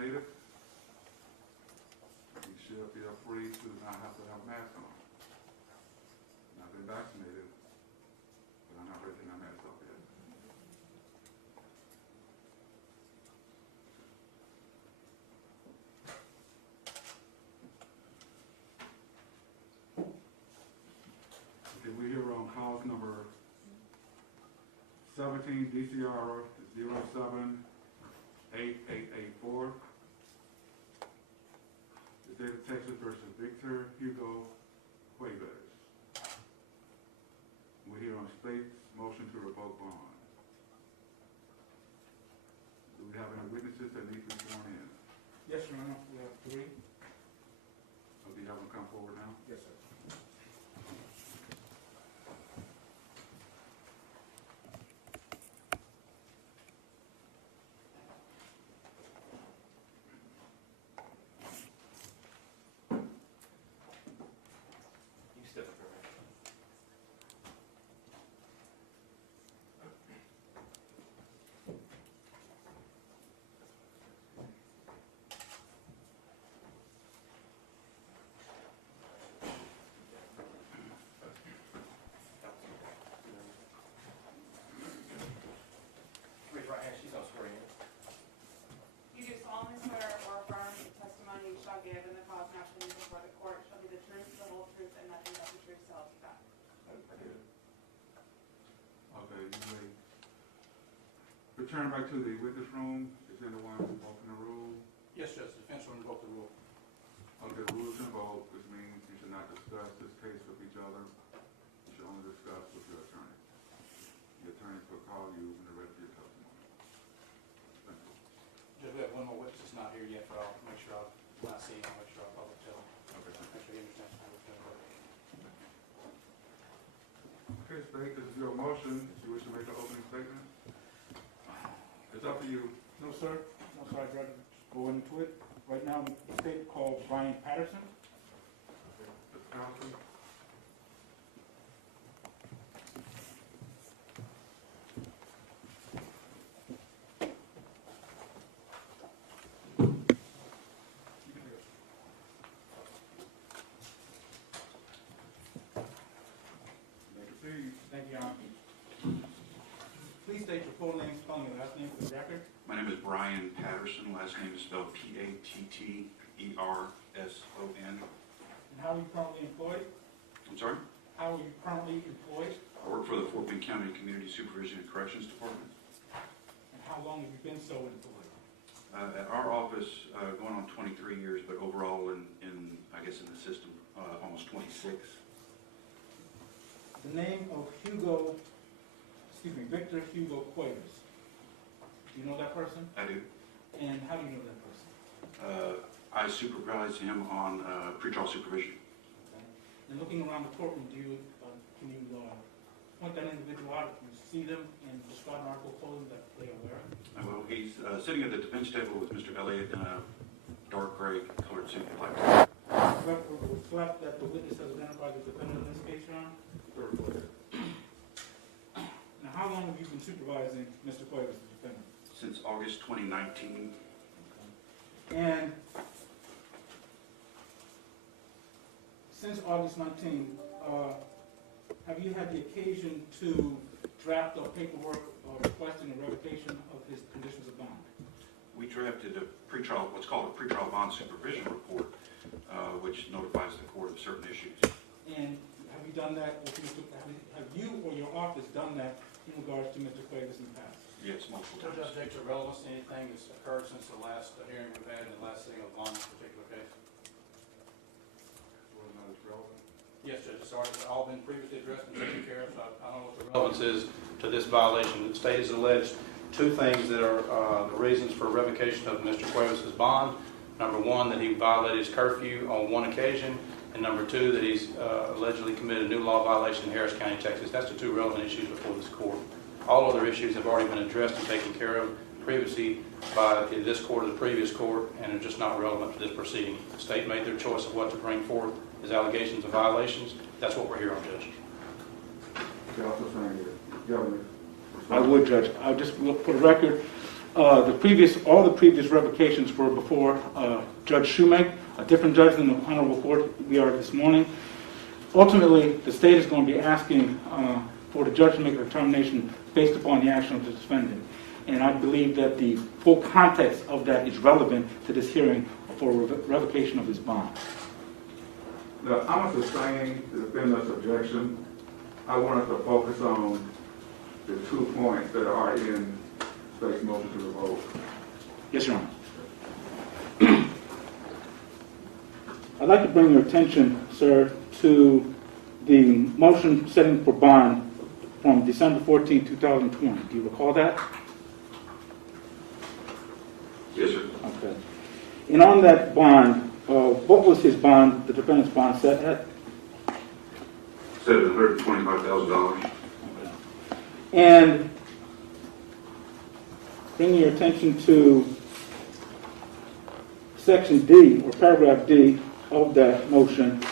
vaccinated, you should feel free to not have to have a mask on. I've been vaccinated, but I'm not ready to take my mask off yet. Okay, we're here on cause number 17 DCR 078884. The state of Texas versus Victor Hugo Cuevas. We're here on state's motion to revoke bond. Do we have any witnesses that need to be sworn in? Yes, Your Honor, we have three. Do you have them come forward now? Yes, sir. You step up here. Raise your right hand. She's on swearing in. You do solemnly swear or affirm the testimony you shall give in the cause now pending before the court shall be the truth, the whole truth, and nothing but the truth, so help you God. I did. Okay, you may return back to the witness room. Is anyone invoking the rule? Yes, Judge, the defense will invoke the rule. Okay, the rules involved, which means you should not discuss this case with each other. You should only discuss with your attorney. Your attorney will call you when they're ready for your testimony. Thank you. Judge, we have one more witness that's not here yet, but I'll make sure when I see him, I'll make sure I'll public tell him. Okay, thank Make sure he understands how it's going to work. you. Okay, State, this is your motion. If you wish to make an opening statement, it's up to you. No, sir. No, sir, I'd rather go into it. Right now, the state called Brian Patterson. Mr. Patterson? You may proceed. Thank you, Your Honor. Please state your full name, spelling your last name for the record. My name is Brian Patterson. Last name is spelled P-A-T-T-E-R-S-O-N. And how are you currently employed? I'm sorry? How are you currently employed? I work for the Fort Bend County Community Supervision and Corrections Department. And how long have you been so employed? At our office, going on 23 years, but overall in I guess in the system, almost 26. The name of Victor Hugo Cuevas. Do you know that person? I do. And how do you know that person? I supervise him on pretrial supervision. Okay. And looking around the courtroom, can you point that individual out? Can you see them and describe an article of clothing that they are wearing? Well, he's sitting at the defense table with Mr. Elliott in a dark gray colored suit and black tie. Reflect that the witness has identified the defendant in this case, Your Honor? Now, how long have you been supervising Mr. Cuevas, the defendant? Since August 2019. And since August 19, have you had the occasion to draft up paperwork requesting a revocation of his conditions of bond? We drafted a pretrial, what's called a pretrial bond supervision report, which notifies the court of certain issues. And have you done that, have you or your office done that in regards to Mr. Cuevas in the past? Yes, multiple Judge, times. object to relevance to anything that's occurred since the last hearing we've had in the last sitting of on this particular case? Whether or not it's relevant. Yes, Judge, it's already all been previously addressed and taken care of, so I don't know what the relevance is to this violation. The state has alleged two things that are the reasons for revocation of Mr. Cuevas' bond. Number one, that he violated his curfew on one occasion, and number two, that he's allegedly committed a new law violation in Harris County, Texas. That's the two relevant issues before this court. All other issues have already been addressed and taken care of previously by this court or the previous court, and are just not relevant to this proceeding. The state made their choice of what to bring forth as allegations of violations. That's what we're here on, Judge. Okay, also saying here, Governor. I would, Judge. I just look for the record. all the previous revocations were before Judge Shoemake, a different judge than the Honorable Court we are this morning. Ultimately, the state is going to be asking for the judge to make a determination based upon the action of the defendant. And I believe that the full context of that is relevant to this hearing for revocation of his bond. Now, I'm sustaining the defendant's objection. I want us to focus on the 2 points that are in the state's motion to revoke. Yes, Your Honor. I'd like to bring your attention, sir, to the motion setting for bond from December 14, 2020. Do you recall that? Yes, sir. Okay. And on that bond, what was his bond, the defendant's bond set at? Set at $125,000. And bring your attention to section D, or paragraph D of that motion.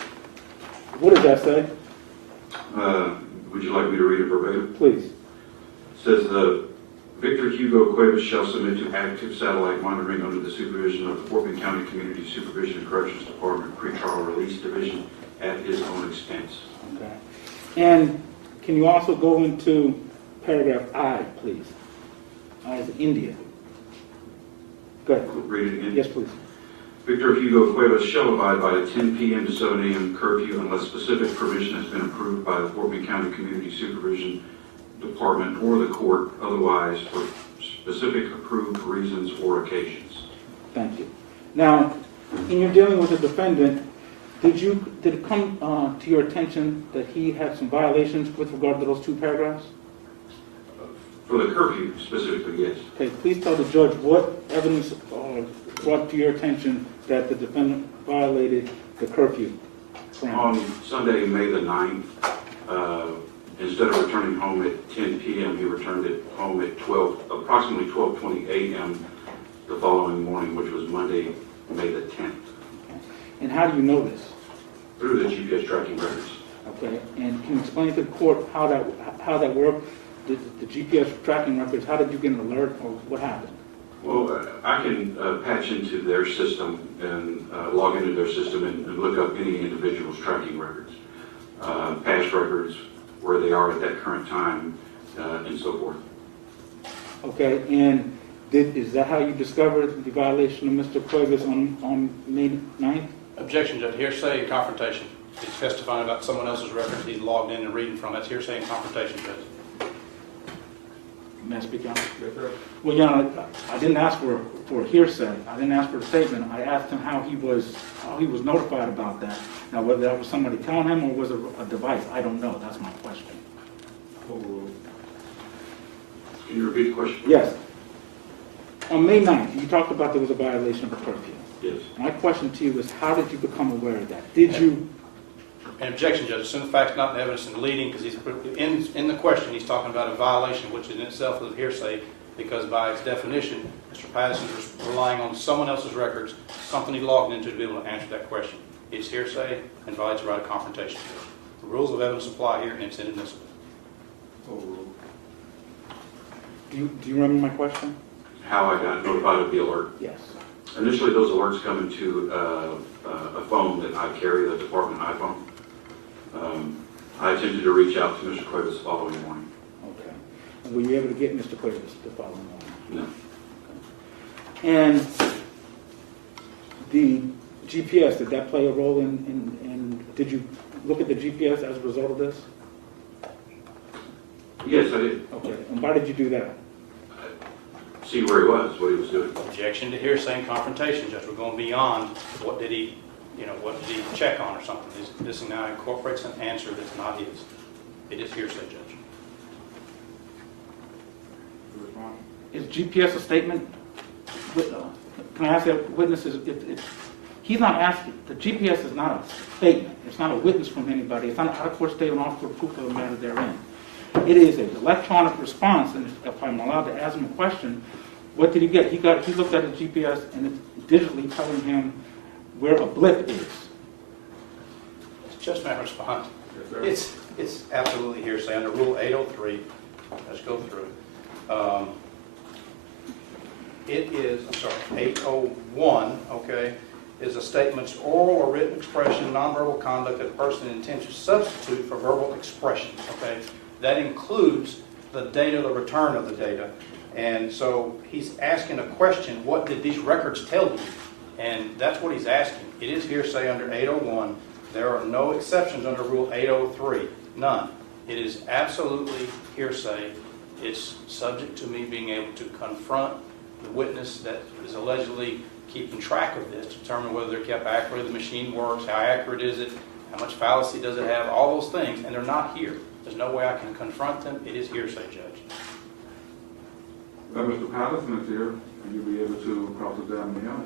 What does that say? Would you like me to read it verbatim? Please. It says, Victor Hugo Cuevas shall submit to active satellite monitoring under the supervision of the Fort Bend County Community Supervision and Corrections Department Pretrial Release Division at his own expense. Okay. And can you also go into paragraph I, please? I is India. Go ahead. Read it again. Yes, please. Victor Hugo Cuevas shall abide by a 10 p.m. to 7 a.m. curfew unless specific permission has been approved by the Fort Bend County Community Supervision Department or the court, otherwise for specific approved reasons or occasions. Thank you. Now, in your dealing with the defendant, did it come to your attention that he had some violations with regard to those 2 paragraphs? For the curfew specifically, yes. Okay, please tell the judge what evidence brought to your attention that the defendant violated the curfew. On Sunday, May the 9th, instead of returning home at 10 p.m., he returned it home at approximately 12:20 a.m. the following morning, which was Monday, May the 10th. And how do you know this? Through the GPS tracking records. Okay, and can you explain to the court how that worked? The GPS tracking records, how did you get an alert, or what happened? Well, I can patch into their system and log into their system and look up any individual's tracking records, past records, where they are at that current time, and so forth. Okay, and is that how you discovered the violation of Mr. Cuevas on May 9th? Objection, Judge. Hearsay and confrontation. He's testifying about someone else's records he's logged in and reading from. That's hearsay and confrontation, Judge. May I speak, Your Honor? Yes, sir. Well, Your Honor, I didn't ask for hearsay. I didn't ask for a statement. I asked him how he was notified about that. Now, whether that was somebody telling him or was it a device, I don't know. That's my question. Can you repeat the question? Yes. On May 9th, you talked about there was a violation of the curfew. Yes. My question to you is, how did you become aware of that? Did you? An objection, Judge. Assume the facts not in evidence and leading, because he's in the question he's talking about a violation, which in itself is hearsay, because by its definition, Mr. Patterson is relying on someone else's records, something he logged into to be able to answer that question. It's hearsay and violates the right of confrontation. The rules of evidence apply here, and it's inadmissible. Do you remember my question? How I got notified of the alert. Yes. Initially, those alerts come into a phone that I carry, the department iPhone. I attempted to reach out to Mr. Cuevas the following morning. Okay. And were you able to get Mr. Cuevas the following morning? No. And the GPS, did that play a role in did you look at the GPS as a result of this? Yes, I did. Okay. And why did you do that? See where he was, what he was doing. Objection to hearsay and confrontation, Judge. We're going beyond what did he check on or something. This now incorporates an answer that's not his. It is hearsay, Judge. Is GPS a statement? Can I ask that witnesses? He's not asking. The GPS is not a statement. It's not a witness from anybody. It's not an out-of-court statement offered for proof of the matter therein. It is an electronic response, and if I'm allowed to ask him a question, what did he get? He looked at the GPS and it's digitally telling him where a blip is. Just may I respond? Yes, sir. It's absolutely hearsay under Rule 803. Let's go through. it is, I'm sorry, 801, okay, is a statement's oral or written expression, nonverbal conduct that a person intends to substitute for verbal expression, okay? That includes the date of the return of the data. And so he's asking a question, what did these records tell you? And that's what he's asking. It is hearsay under 801. There are no exceptions under Rule 803, none. It is absolutely hearsay. It's subject to me being able to confront the witness that is allegedly keeping track of this, to determine whether they're kept accurate, the machine works, how accurate is it, how much fallacy does it have, all those things, and they're not here. There's no way I can confront them. It is hearsay, Judge. Mr. Patterson is here, and you'll be able to cross-examine him.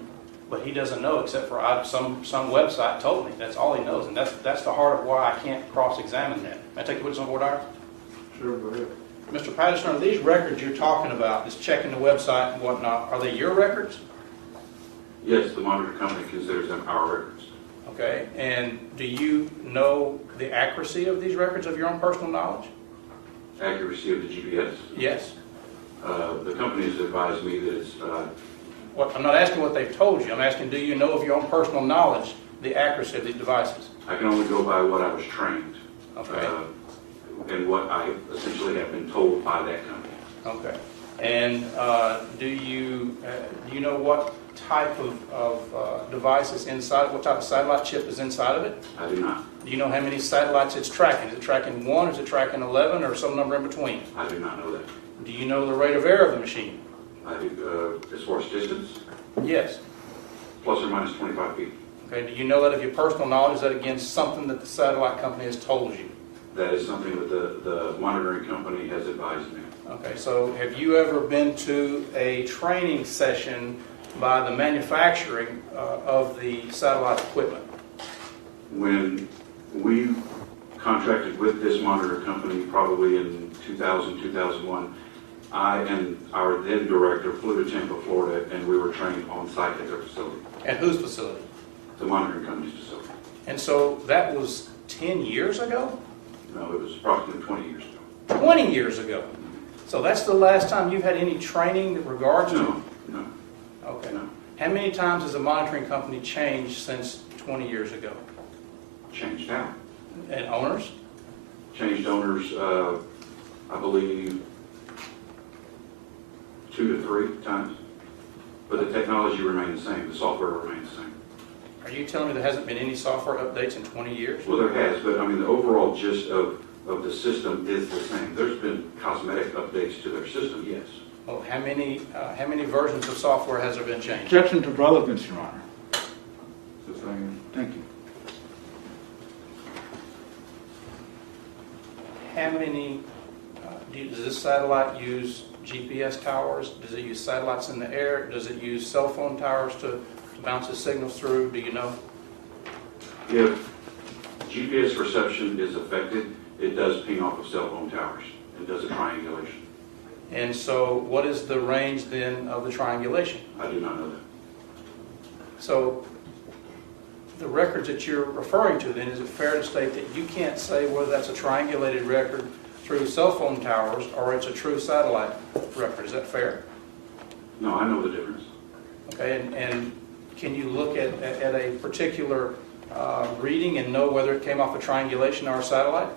But he doesn't know, except for some website told me. That's all he knows, and that's the heart of why I can't cross-examine that. May I take the witness on board, Iris? Sure, go ahead. Mr. Patterson, are these records you're talking about, just checking the website and whatnot, are they your records? Yes, the monitor company considers them our records. Okay, and do you know the accuracy of these records of your own personal knowledge? Accuracy of the GPS. Yes. The company has advised me that it's, I'm not asking what they've told you. I'm asking, do you know of your own personal knowledge the accuracy of these devices? I can only go by what I was trained. Okay. And what I essentially have been told by that company. Okay. And do you know what type of device is inside, what type of satellite chip is inside of it? I do not. Do you know how many satellites it's tracking? Is it tracking 1, or is it tracking 11, or some number in between? I do not know that. Do you know the rate of error of the machine? I do, as far as distance, Yes. plus or minus 25 feet. Okay. Do you know that of your personal knowledge, is that against something that the satellite company has told you? That is something that the monitoring company has advised me. Okay. So have you ever been to a training session by the manufacturing of the satellite equipment? When we contracted with this monitor company, probably in 2000, 2001, I and our then director flew to Tampa, Florida, and we were trained on site at their facility, At whose facility? the monitoring company's facility. And so that was 10 years ago? No, it was approximately 20 years ago. 20 years ago. So that's the last time you've had any training in regards to? No. Okay. No. How many times has the monitoring company changed since 20 years ago? Changed out. And owners? Changed owners, I believe, 2 to 3 times. But the technology remained the same, the software remained the same. Are you telling me there hasn't been any software updates in 20 years? Well, there has, but I mean, the overall gist of the system is the same. There's been cosmetic updates to their system, yes. Well, how many versions of software has there been changed? Objection to relevance, Your Honor. It's the same. Thank you. How many, does this satellite use GPS towers? Does it use satellites in the air? Does it use cell phone towers to bounce the signals through? Do you know? If GPS reception is affected, it does ping off of cell phone towers. It does a triangulation. And so what is the range then of the triangulation? I do not know that. So the records that you're referring to then, is it fair to state that you can't say whether that's a triangulated record through cell phone towers or it's a true satellite record? Is that fair? No, I know the difference. Okay, and can you look at a particular reading and know whether it came off a triangulation or a satellite?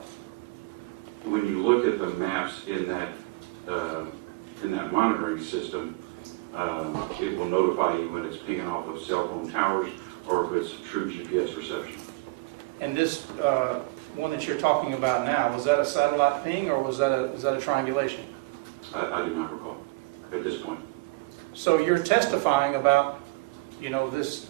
When you look at the maps in that monitoring system, it will notify you when it's pinging off of cell phone towers or if it's true GPS reception. And this one that you're talking about now, was that a satellite ping or was that a triangulation? I do not recall at this point. So you're testifying about, this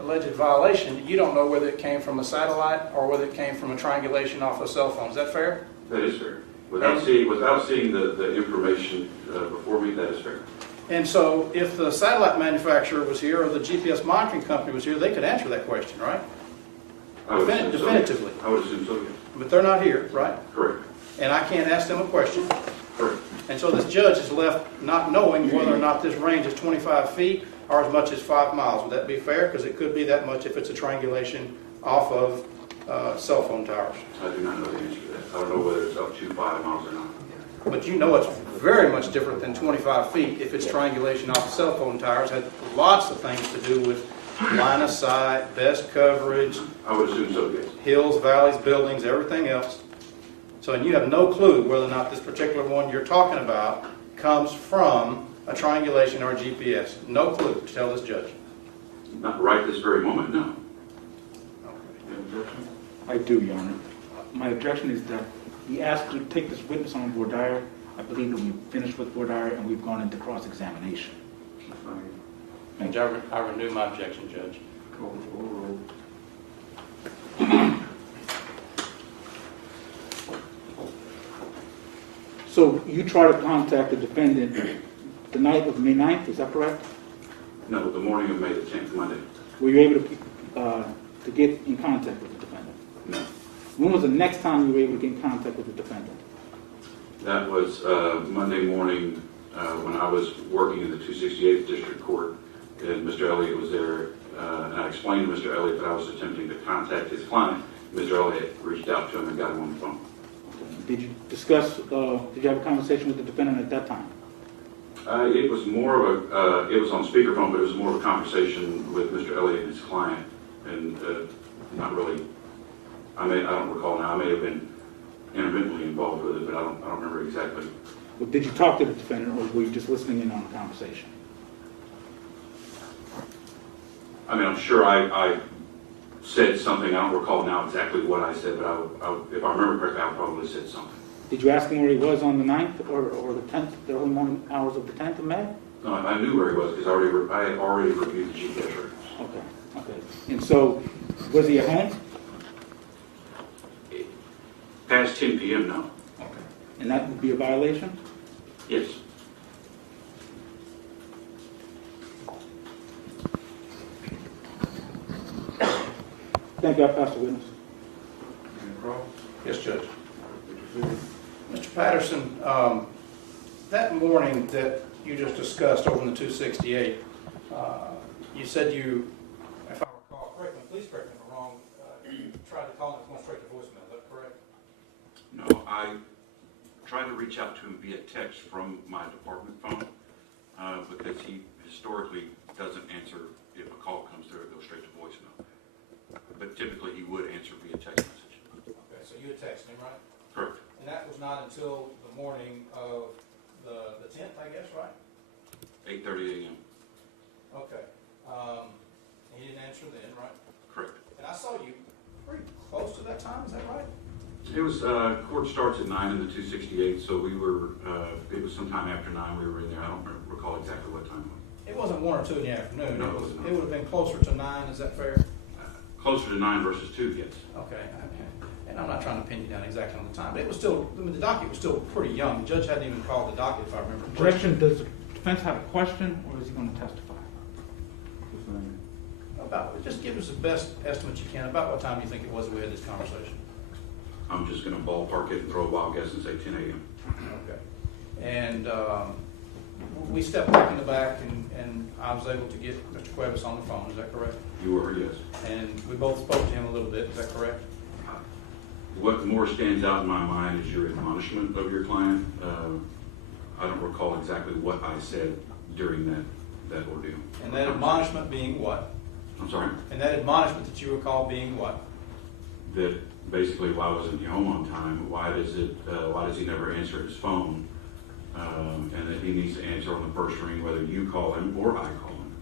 alleged violation. You don't know whether it came from a satellite or whether it came from a triangulation off a cell phone. Is that fair? That is fair. Without seeing the information before me, that is fair. And so if the satellite manufacturer was here or the GPS monitoring company was here, they could answer that question, right? I would assume so. Definitively. I would assume so, yes. But they're not here, right? Correct. And I can't ask them a question. Correct. And so this judge is left not knowing whether or not this range is 25 feet or as much as 5 miles. Would that be fair? Because it could be that much if it's a triangulation off of cell phone towers. I do not know the answer to that. I don't know whether it's up to 5 miles or not. But you know it's very much different than 25 feet if it's triangulation off the cell phone towers. Had lots of things to do with line of sight, best coverage, I would assume so, yes. hills, valleys, buildings, everything else. So, and you have no clue whether or not this particular one you're talking about comes from a triangulation or a GPS. No clue to tell this judge. Not right this very moment, no. Okay. You have an objection? I do, Your Honor. My objection is that he asked to take this witness on voir dire. I believe that we've finished with voir dire and we've gone into cross-examination. And I renew my objection, Judge. Call for roll. So you try to contact the defendant the night of May 9th, is that correct? No, the morning of May the 10th, Monday. Were you able to get in contact with the defendant? No. When was the next time you were able to get in contact with the defendant? That was Monday morning when I was working in the 268th District Court, and Mr. Elliott was there, and I explained to Mr. Elliott that I was attempting to contact his client. Mr. Elliott reached out to him and got him on the phone. Did you discuss, did you have a conversation with the defendant at that time? It was more of a, it was on speakerphone, but it was more of a conversation with Mr. Elliott and his client, and not really, I don't recall now, I may have been intermittently involved with it, but I don't remember exactly. Well, did you talk to the defendant, or were you just listening in on the conversation? I mean, I'm sure I said something, I don't recall now exactly what I said, but if I remember correctly, I probably said something. Did you ask him where he was on the 9th or the 10th, the early morning hours of the 10th of May? No, I knew where he was because I had already reviewed the GPS records. Okay. And so, was he at home? Past 10 p.m., no. Okay. And that would be a violation? Yes. Thank you, I pass the witness. Any problems? Yes, Judge. Would you Mr. Patterson, that morning that you just discussed over in the 268, you said you, if I recall correctly, please correct me if I'm wrong, you tried to call him and went straight to voicemail, is that correct? No, I tried to reach out to him via text from my department phone because he historically doesn't answer if a call comes through, it goes straight to voicemail. But typically he would answer via text message. Okay, so you had texted him, right? Correct. And that was not until the morning of the 10th, I guess, right? 8:30 a.m. Okay. He didn't answer then, right? Correct. And I saw you pretty close to that time, is that right? It was, court starts at 9 in the 268, so we were, it was sometime after 9 we were in there. I don't recall exactly what time it was. It wasn't 1 or 2 in the afternoon. No, it was not. It would have been closer to 9, is that fair? Closer to 9 versus 2, yes. Okay. And I'm not trying to pin you down exactly on the time, but it was still, I mean, the docket was still pretty young. The judge hadn't even called the docket, if I remember correctly. Objection, does the defense have a question, or is he going to testify? Just give us the best estimate you can about what time you think it was we had this conversation. I'm just going to ballpark it and throw a wild guess and say 10 a.m. Okay. And we stepped back in the back, and I was able to get Mr. Cuevas on the phone, is that correct? You were, yes. And we both spoke to him a little bit, is that correct? What more stands out in my mind is your admonishment of your client. I don't recall exactly what I said during that ordeal. And that admonishment being what? I'm sorry? And that admonishment that you recall being what? That basically, why wasn't he home on time? Why does he never answer his phone? And that he needs to answer on the first ring, whether you call him or I call him.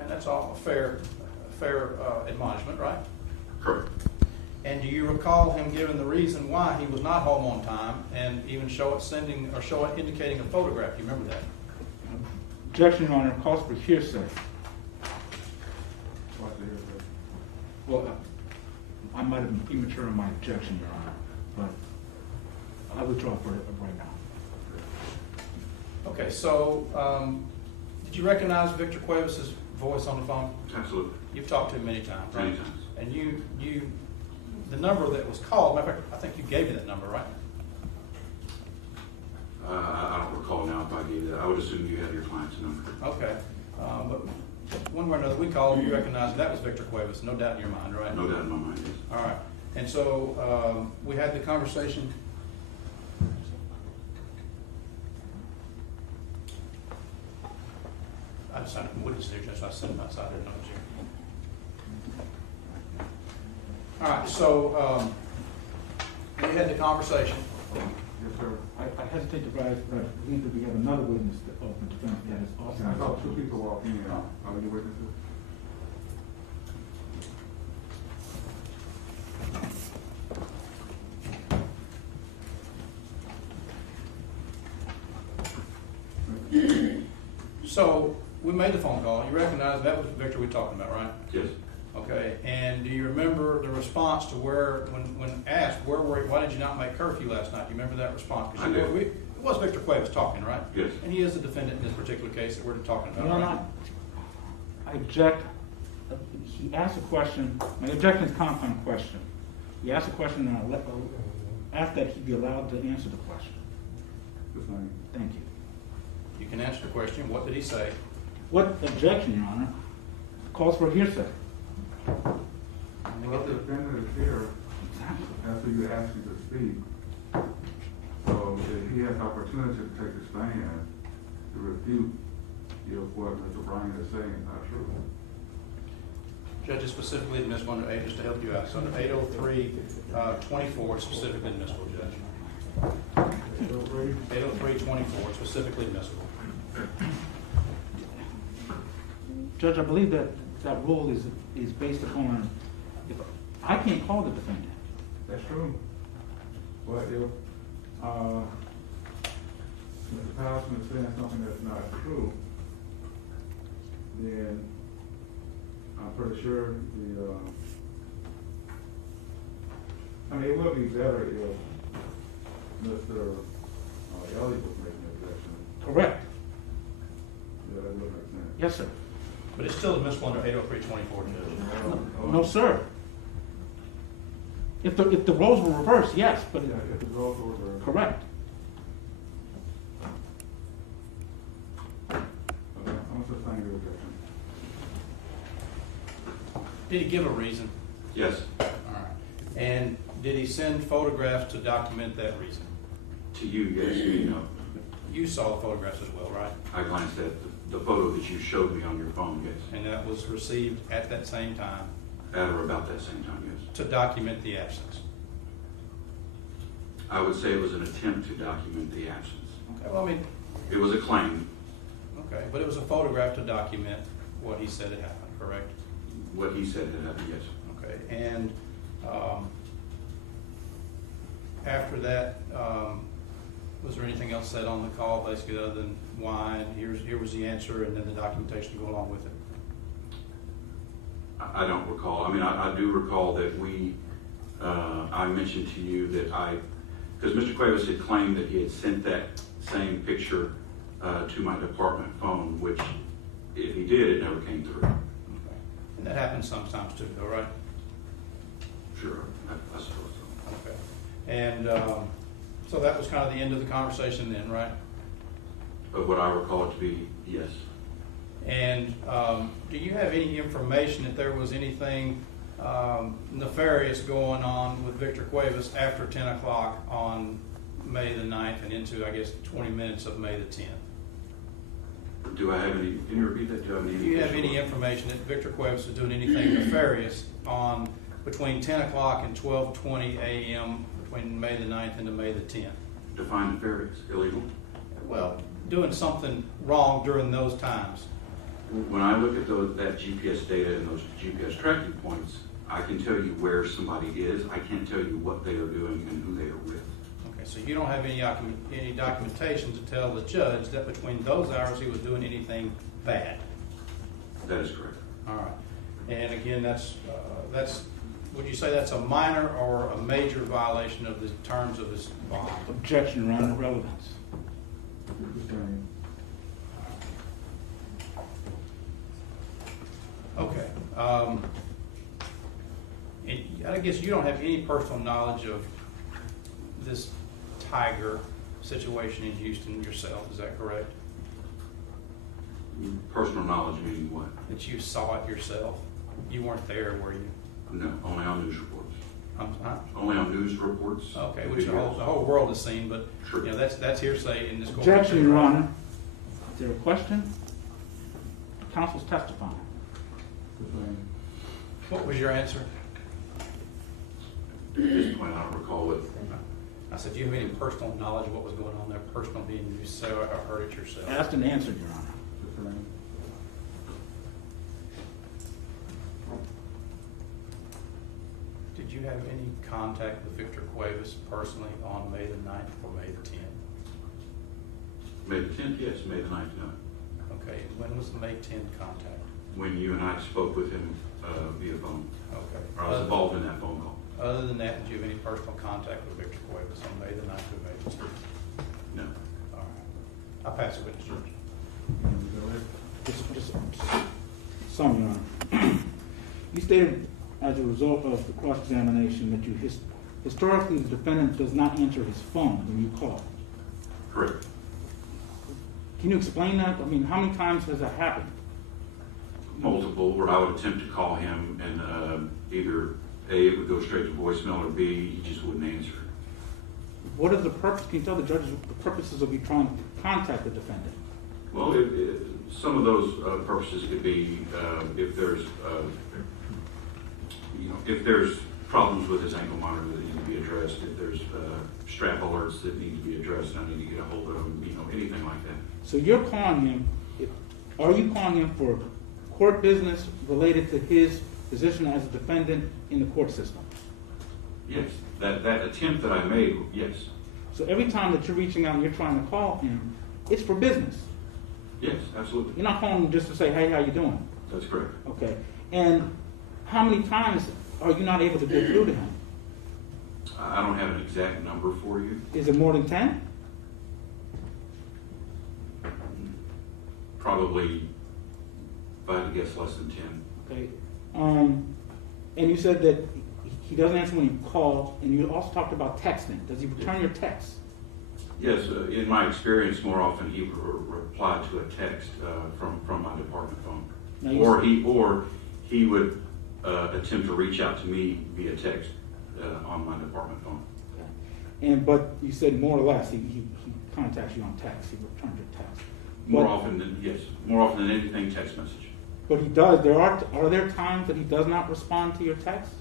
And that's all a fair admonishment, right? Correct. And do you recall him giving the reason why he was not home on time, and even indicating a photograph? Do you remember that? Objection, Your Honor, calls for hearsay. What's the hearsay? Well, I might have been premature in my objection, Your Honor, but I withdraw for it right now. Okay, so did you recognize Victor Cuevas' voice on the phone? Absolutely. You've talked to him many times, right? Many times. And you, the number that was called, matter of fact, I think you gave me that number, right? I don't recall now if I gave that. I would assume you had your client's number. Okay. But one way or another, we called, you recognized that was Victor Cuevas, no doubt in your mind, right? No doubt in my mind, yes. All right. And so we had the conversation. I just signed a witness there, Judge, I sent him outside, I didn't know it was here. All right, so, we had the conversation. Yes, sir. I hesitate to rise, but I believe that we have another witness that open defense that is also. I saw two people walk in. Are you witnesses? So, we made the phone call, you recognize that was Victor we're talking about, right? Yes. Okay, and do you remember the response to where, when asked, why did you not make curfew last night? Do you remember that response? 'Cause I do. It was Victor Cuevas talking, right? Yes. And he is the defendant in this particular case that we're talking about, No, right? no, I object. He asked a question, my objection is comment on a question. He asked a question and I asked that he be allowed to answer the question. Just name. Thank you. You can answer the question, what did he say? What objection, Your Honor, calls for hearsay? Well, the defendant is here after you asked him to speak. So if he has the opportunity to take the stand to refute if what Mr. Bryan is saying is not true. Judges specifically admissible under 8, just to help you out. So under 803-24, specifically admissible, Judge. 803-24, specifically admissible. Judge, I believe that that rule is based upon, if I can't call the defendant. That's true. But if Mr. Patterson is saying something that's not true, then I'm pretty sure it would be better if Mr. Elliott was making an objection. Correct. Yeah, that would make sense. Yes, sir. But it's still admissible under 803-24, Judge. No, sir. If the roles were reversed, yes, but Yeah, if the roles were correct. Okay, I'm sustaining your objection. Did he give a reason? Yes. All right. And did he send photographs to document that reason? To you, yes, me, no. You saw the photographs as well, right? I glanced at the photo that you showed me on your phone, yes. And that was received at that same time At or about that same time, yes. to document the absence. I would say it was an attempt to document the absence. Okay, well, I mean, It was a claim. okay, but it was a photograph to document what he said had happened, correct? What he said had happened, yes. Okay, and after that, was there anything else said on the call, basically, other than why, and here was the answer, and then the documentation to go along with it? I don't recall. I mean, I do recall that I mentioned to you that because Mr. Cuevas had claimed that he had sent that same picture to my department phone, which if he did, it never came through. Okay. And that happens sometimes too, though, right? Sure, I suppose so. Okay. And so that was kind of the end of the conversation then, right? But what I recall it to be, yes. And do you have any information that there was anything nefarious going on with Victor Cuevas after 10 o'clock on May the 9th and into, I guess, 20 minutes of May the 10th? Do I have any, can you repeat that? Do you have any information that Victor Cuevas was doing anything nefarious on between 10 o'clock and 12:20 a.m. between May the 9th and to May the 10th? Define nefarious, illegal? Well, doing something wrong during those times. When I look at that GPS data and those GPS tracking points, I can tell you where somebody is. I can't tell you what they are doing and who they are with. Okay, so you don't have any documentation to tell the judge that between those hours he was doing anything bad? That is correct. All right. And again, that's, would you say that's a minor or a major violation of the terms of this bond? Objection, Your Honor, relevance. Sustaining. Okay. And I guess you don't have any personal knowledge of this Tiger situation in Houston yourself, is that correct? Personal knowledge meaning what? That you saw it yourself? You weren't there, were you? No, only on news reports. Only on news reports. Okay, which the whole world has seen, but Sure. That's hearsay in this court. Objection, Your Honor. Is there a question? counsel's testifying. What was your answer? At this point, I don't recall what. I said, do you have any personal knowledge of what was going on there, personal being you said or heard it yourself? Asked and answered, Your Honor. Did you have any contact with Victor Cuevas personally on May the 9th or May the 10th? May the 10th, yes, May the 9th, no. Okay, when was the May 10th contact? When you and I spoke with him via phone, Okay. or I was involved in that phone call. Other than that, did you have any personal contact with Victor Cuevas on May the 9th or May the 10th? No. All right. I'll pass it with you, sir. Just some, Your Honor. You stated as a result of the cross-examination that you historically the defendant does not answer his phone when you call. Correct. Can you explain that? I mean, how many times has that happened? Multiple, where I would attempt to call him and either A, it would go straight to voicemail, or B, he just wouldn't answer. What is the purpose? Can you tell the judges the purposes of you trying to contact the defendant? Well, some of those purposes could be if there's, if there's problems with his ankle monitor that need to be addressed, if there's strap alerts that need to be addressed, I need to get a hold of him, anything like that. So you're calling him, are you calling him for court business related to his position as a defendant in the court system? Yes, that attempt that I made, yes. So every time that you're reaching out and you're trying to call him, it's for business. Yes, absolutely. You're not calling him just to say, hey, how you doing? That's correct. Okay. And how many times are you not able to get through to him? I don't have an exact number for you. Is it more than 10? Probably, if I had to guess, less than 10. Okay. And you said that he doesn't answer when you call, and you also talked about texting. Does he return your texts? Yes, in my experience, more often he would reply to a text from my department phone, Now you or he would attempt to reach out to me via text on my department phone. Okay. But you said more or less he contacts you on text. He returns your text. More often than anything, text message. But he does. Are there times that he does not respond to your text?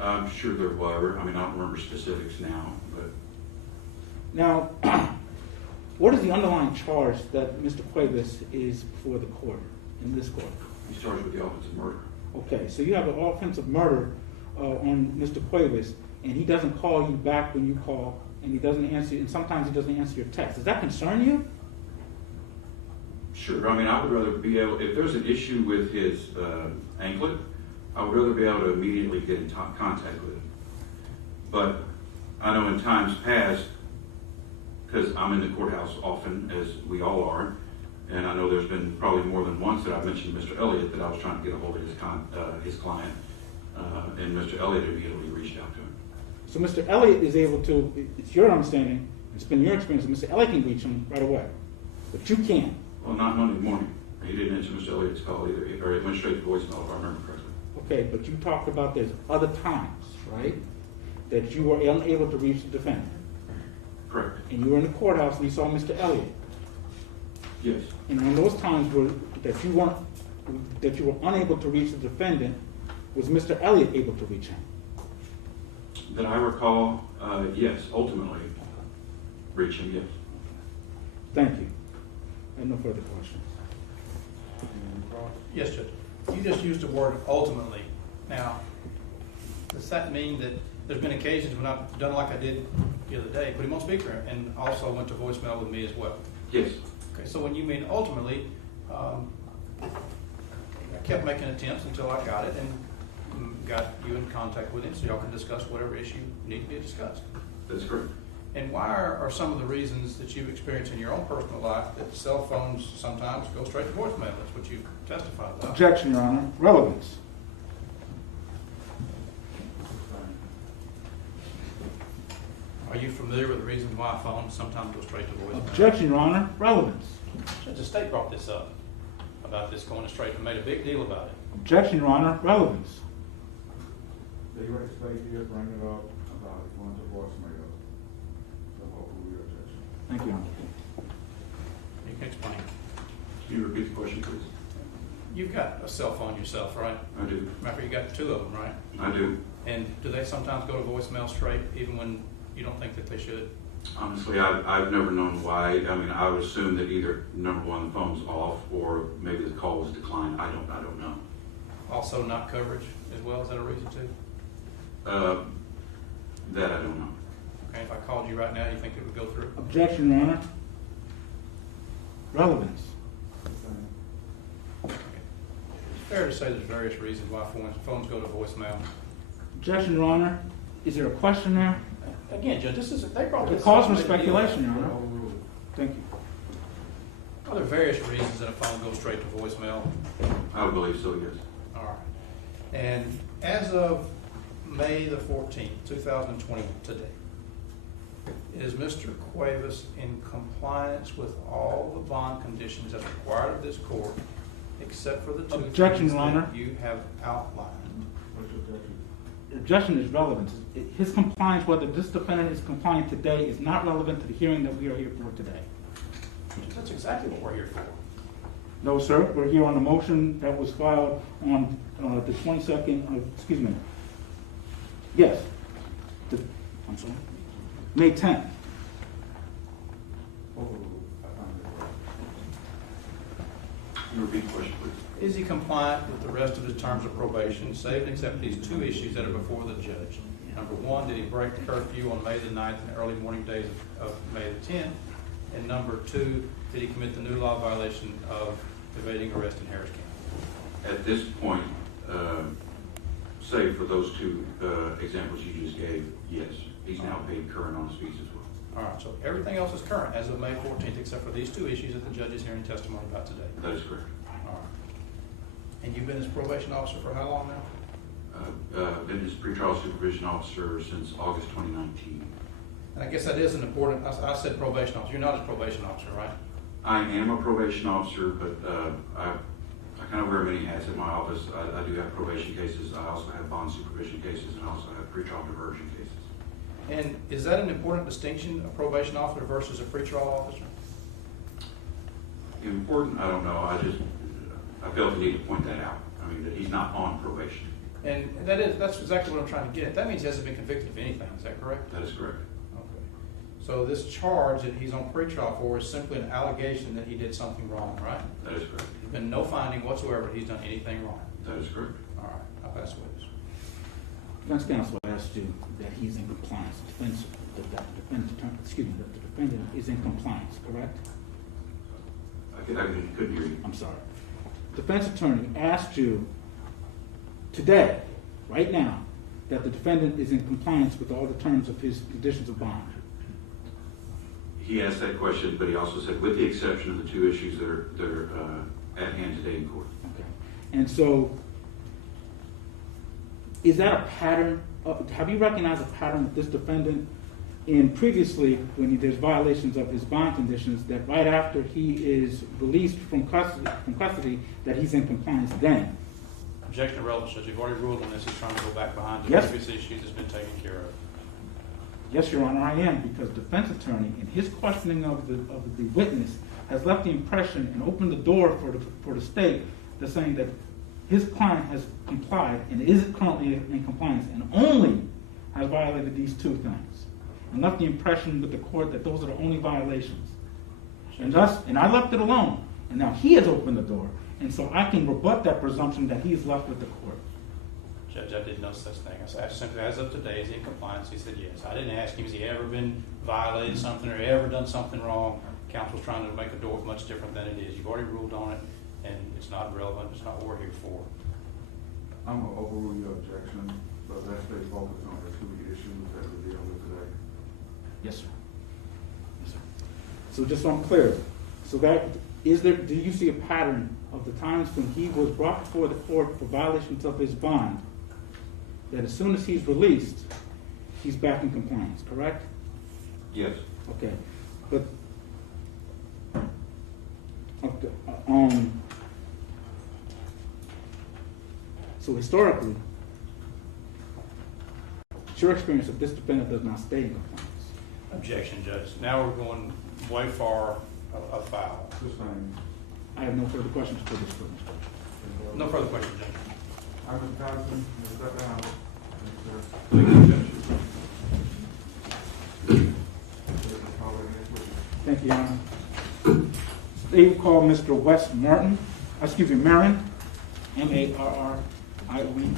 I'm sure there were. I mean, I don't remember specifics now, but Now, what is the underlying charge that Mr. Cuevas is before the court, in this court? he's charged with the offense of murder. Okay, so you have an offensive murder on Mr. Cuevas, and he doesn't call you back when you call, and he doesn't answer, and sometimes he doesn't answer your text. Does that concern you? Sure. I mean, I would rather be able, if there's an issue with his anklet, I would rather be able to immediately get in contact with him. But I know in times past, because I'm in the courthouse often, as we all are, and I know there's been probably more than once that I've mentioned Mr. Elliott that I was trying to get a hold of his client, and Mr. Elliott immediately reached out to him. So Mr. Elliott is able to, it's your understanding, it's been your experience, that Mr. Elliott can reach him right away, but you can't. Well, not Monday morning. He didn't answer Mr. Elliott's call either, or it went straight to voicemail if I remember correctly. Okay, but you talked about there's other times, right, that you were unable to reach the defendant. Correct. And you were in the courthouse and you saw Mr. Elliott. Yes. And on those times that you were unable to reach the defendant, was Mr. Elliott able to reach him? That I recall, yes, ultimately, reach him, yes. Thank you. I have no further questions. Yes, Judge. You just used the word ultimately. Now, does that mean that there's been occasions when I've done like I did the other day, put him on speaker, and also went to voicemail with me as well? Yes. Okay, so when you mean ultimately, I kept making attempts until I got it and got you in contact with him so y'all can discuss whatever issue need to be discussed. That's correct. And why are some of the reasons that you've experienced in your own personal life that cell phones sometimes go straight to voicemail? That's what you testified about. Objection, Your Honor. Relevance. Are you familiar with the reasons why phones sometimes go straight to voicemail? Objection, Your Honor. Relevance. Judge, the state brought this up, about this going straight, and made a big deal about it. Objection, Your Honor. Relevance. They were expecting you to bring it up about going to voicemail. So hopefully we objection. Thank you, Your Honor. You can explain. Can you repeat the question, please? You've got a cell phone yourself, right? I do. Remember, you got 2 of them, right? I do. And do they sometimes go to voicemail straight, even when you don't think that they should? Honestly, I've never known why. I mean, I would assume that either, number one, the phone's off, or maybe the call was declined. I don't know. Also, not coverage as well, is that a reason too? That I don't know. Okay, if I called you right now, you think it would go through? Objection, Your Honor. Relevance. It's fair to say there's various reasons why phones go to voicemail. Objection, Your Honor. Is there a question there? Again, Judge, they brought It this. calls for up, made a deal. speculation, Your Honor. Thank you. Are there various reasons that a phone goes straight to voicemail? I would believe so, yes. All right. And as of May the 14th, 2021, today, is Mr. Cuevas in compliance with all the bond conditions as required of this court, except for the 2 Objection, things Your Honor. that you have outlined? The objection is relevant. His compliance, whether this defendant is compliant today, is not relevant to the hearing that we are here for today. That's exactly what we're here for. No, sir. We're here on a motion that was filed on the 22nd, excuse me. Yes. I'm sorry. May 10th. Can you repeat the question, please? Is he compliant with the rest of his terms of probation, save and except these 2 issues that are before the judge? Number 1, did he break the curfew on May the 9th and early morning days of May the 10th? And number 2, did he commit the new law violation of evading arrest in Harris County? At this point, save for those 2 examples you just gave, yes. He's now paid current on his fees as well. All right, so everything else is current as of May 14th, except for these 2 issues that the judge is hearing testimony about today. That is correct. All right. And you've been his probation officer for how long now? Been his pretrial supervision officer since August 2019. And I guess that is an important, I said probation officer. You're not his probation officer, right? I am a probation officer, but I kind of wear many hats at my office. I do have probation cases. I also have bond supervision cases, and I also have pretrial diversion cases. And is that an important distinction, a probation officer versus a pretrial officer? Important? I don't know. I felt the need to point that out. I mean, that he's not on probation. And that's exactly what I'm trying to get at. That means he hasn't been convicted of anything, is that correct? That is correct. Okay. So this charge that he's on pretrial for is simply an allegation that he did something wrong, right? That is correct. There's been no finding whatsoever that he's done anything wrong. That is correct. All right, I'll pass the witness. Defense counsel asked you that he's in compliance. That the defendant is in compliance, correct? I couldn't hear you. I'm sorry. Defense attorney asked you today, right now, that the defendant is in compliance with all the terms of his conditions of bond. He asked that question, but he also said, with the exception of the 2 issues that are at hand today in court. Okay. And so, is that a pattern? Have you recognized a pattern with this defendant in previously, when there's violations of his bond conditions, that right after he is released from custody, that he's in compliance then? Objection to relevance, Judge. You've already ruled on this. He's trying to go back behind the Yes. previous issues that's been taken care of. Yes, Your Honor, I am, because defense attorney, in his questioning of the witness, has left the impression and opened the door for the state that's saying that his client has complied and is currently in compliance and only has violated these 2 things. And left the impression with the court that those are the only violations. And I left it alone. And now he has opened the door. And so I can rebut that presumption that he's left with the court. Judge, I did no such thing. I asked simply, as of today, is he in compliance? He said yes. I didn't ask him, has he ever been violated something or ever done something wrong? Counsel's trying to make a door much different than it is. You've already ruled on it, and it's not relevant. It's not what we're here for. I'm going to overrule your objection, but let's stay focused on the 2 issues that we're dealing with today. Yes, sir. Yes, sir. So just so I'm clear, so do you see a pattern of the times when he was brought before the court for violations of his bond, that as soon as he's released, he's back in compliance, correct? Yes. Okay. But, okay, so historically, it's your experience that this defendant does not stay in compliance. Objection, Judge. Now we're going way far a foul. Sustained. I have no further questions for this witness. No further questions, Judge. I'm Mr. Patterson, Mr. Step down. Thank you, Your Honor. They will call Mr. Wes Marin, Marin, M-A-R-R-I-O-N.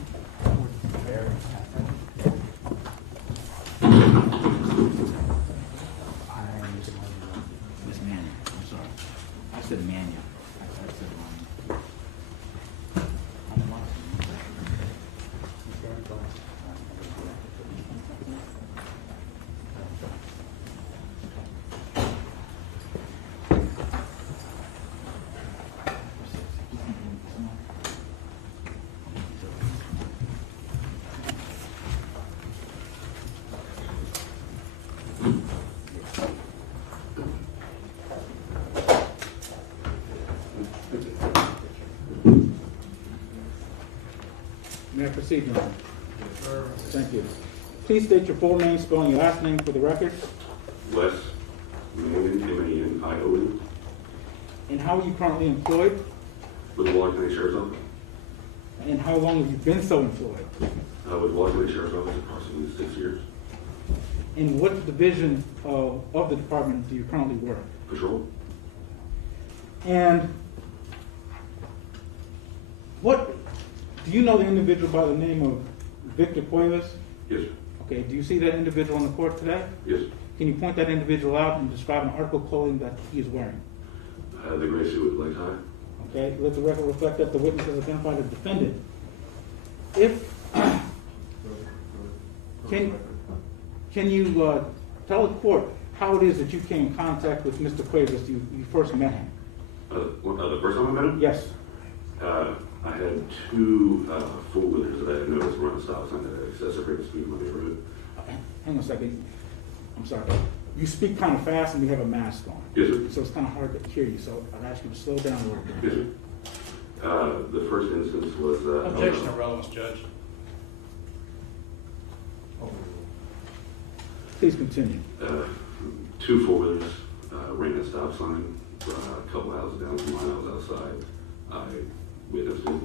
Miss Mannion, I'm sorry. I said Mannion. I said wrong. May I proceed, Your Honor? Yes, sir. Thank you. Please state your full name, spelling your last name for the record, Wes Mannion, M-A-N-I-O-N, and how are you currently employed, with the Washington County Sheriff's Office. and how long have you been so employed? With the Washington County Sheriff's Office, approximately 6 years. In what division of the department do you currently work? Patrol. And what, do you know the individual by the name of Victor Cuevas? Yes, Okay, do you see that individual in the court today? yes. Can you point that individual out and describe an article of clothing that he is wearing? The gray suit with leg tie. Okay, let the record reflect that the witness has identified the defendant. If, can you tell the court how it is that you came in contact with Mr. Cuevas, you first met him? The first time I met him? Yes. I had two four-wheelers that I had noticed were on the stop sign that had excessive rate of speed in my neighborhood. Hang on a second. I'm sorry. You speak kind of fast and we have a mask on. Yes, sir. So it's kind of hard to hear you, so I'd ask you to slow down a little bit. Yes, sir. The first instance was... Objection to relevance, Judge. Please continue. Two four-wheelers ran a stop sign a couple houses down from mine. I was outside. I witnessed it.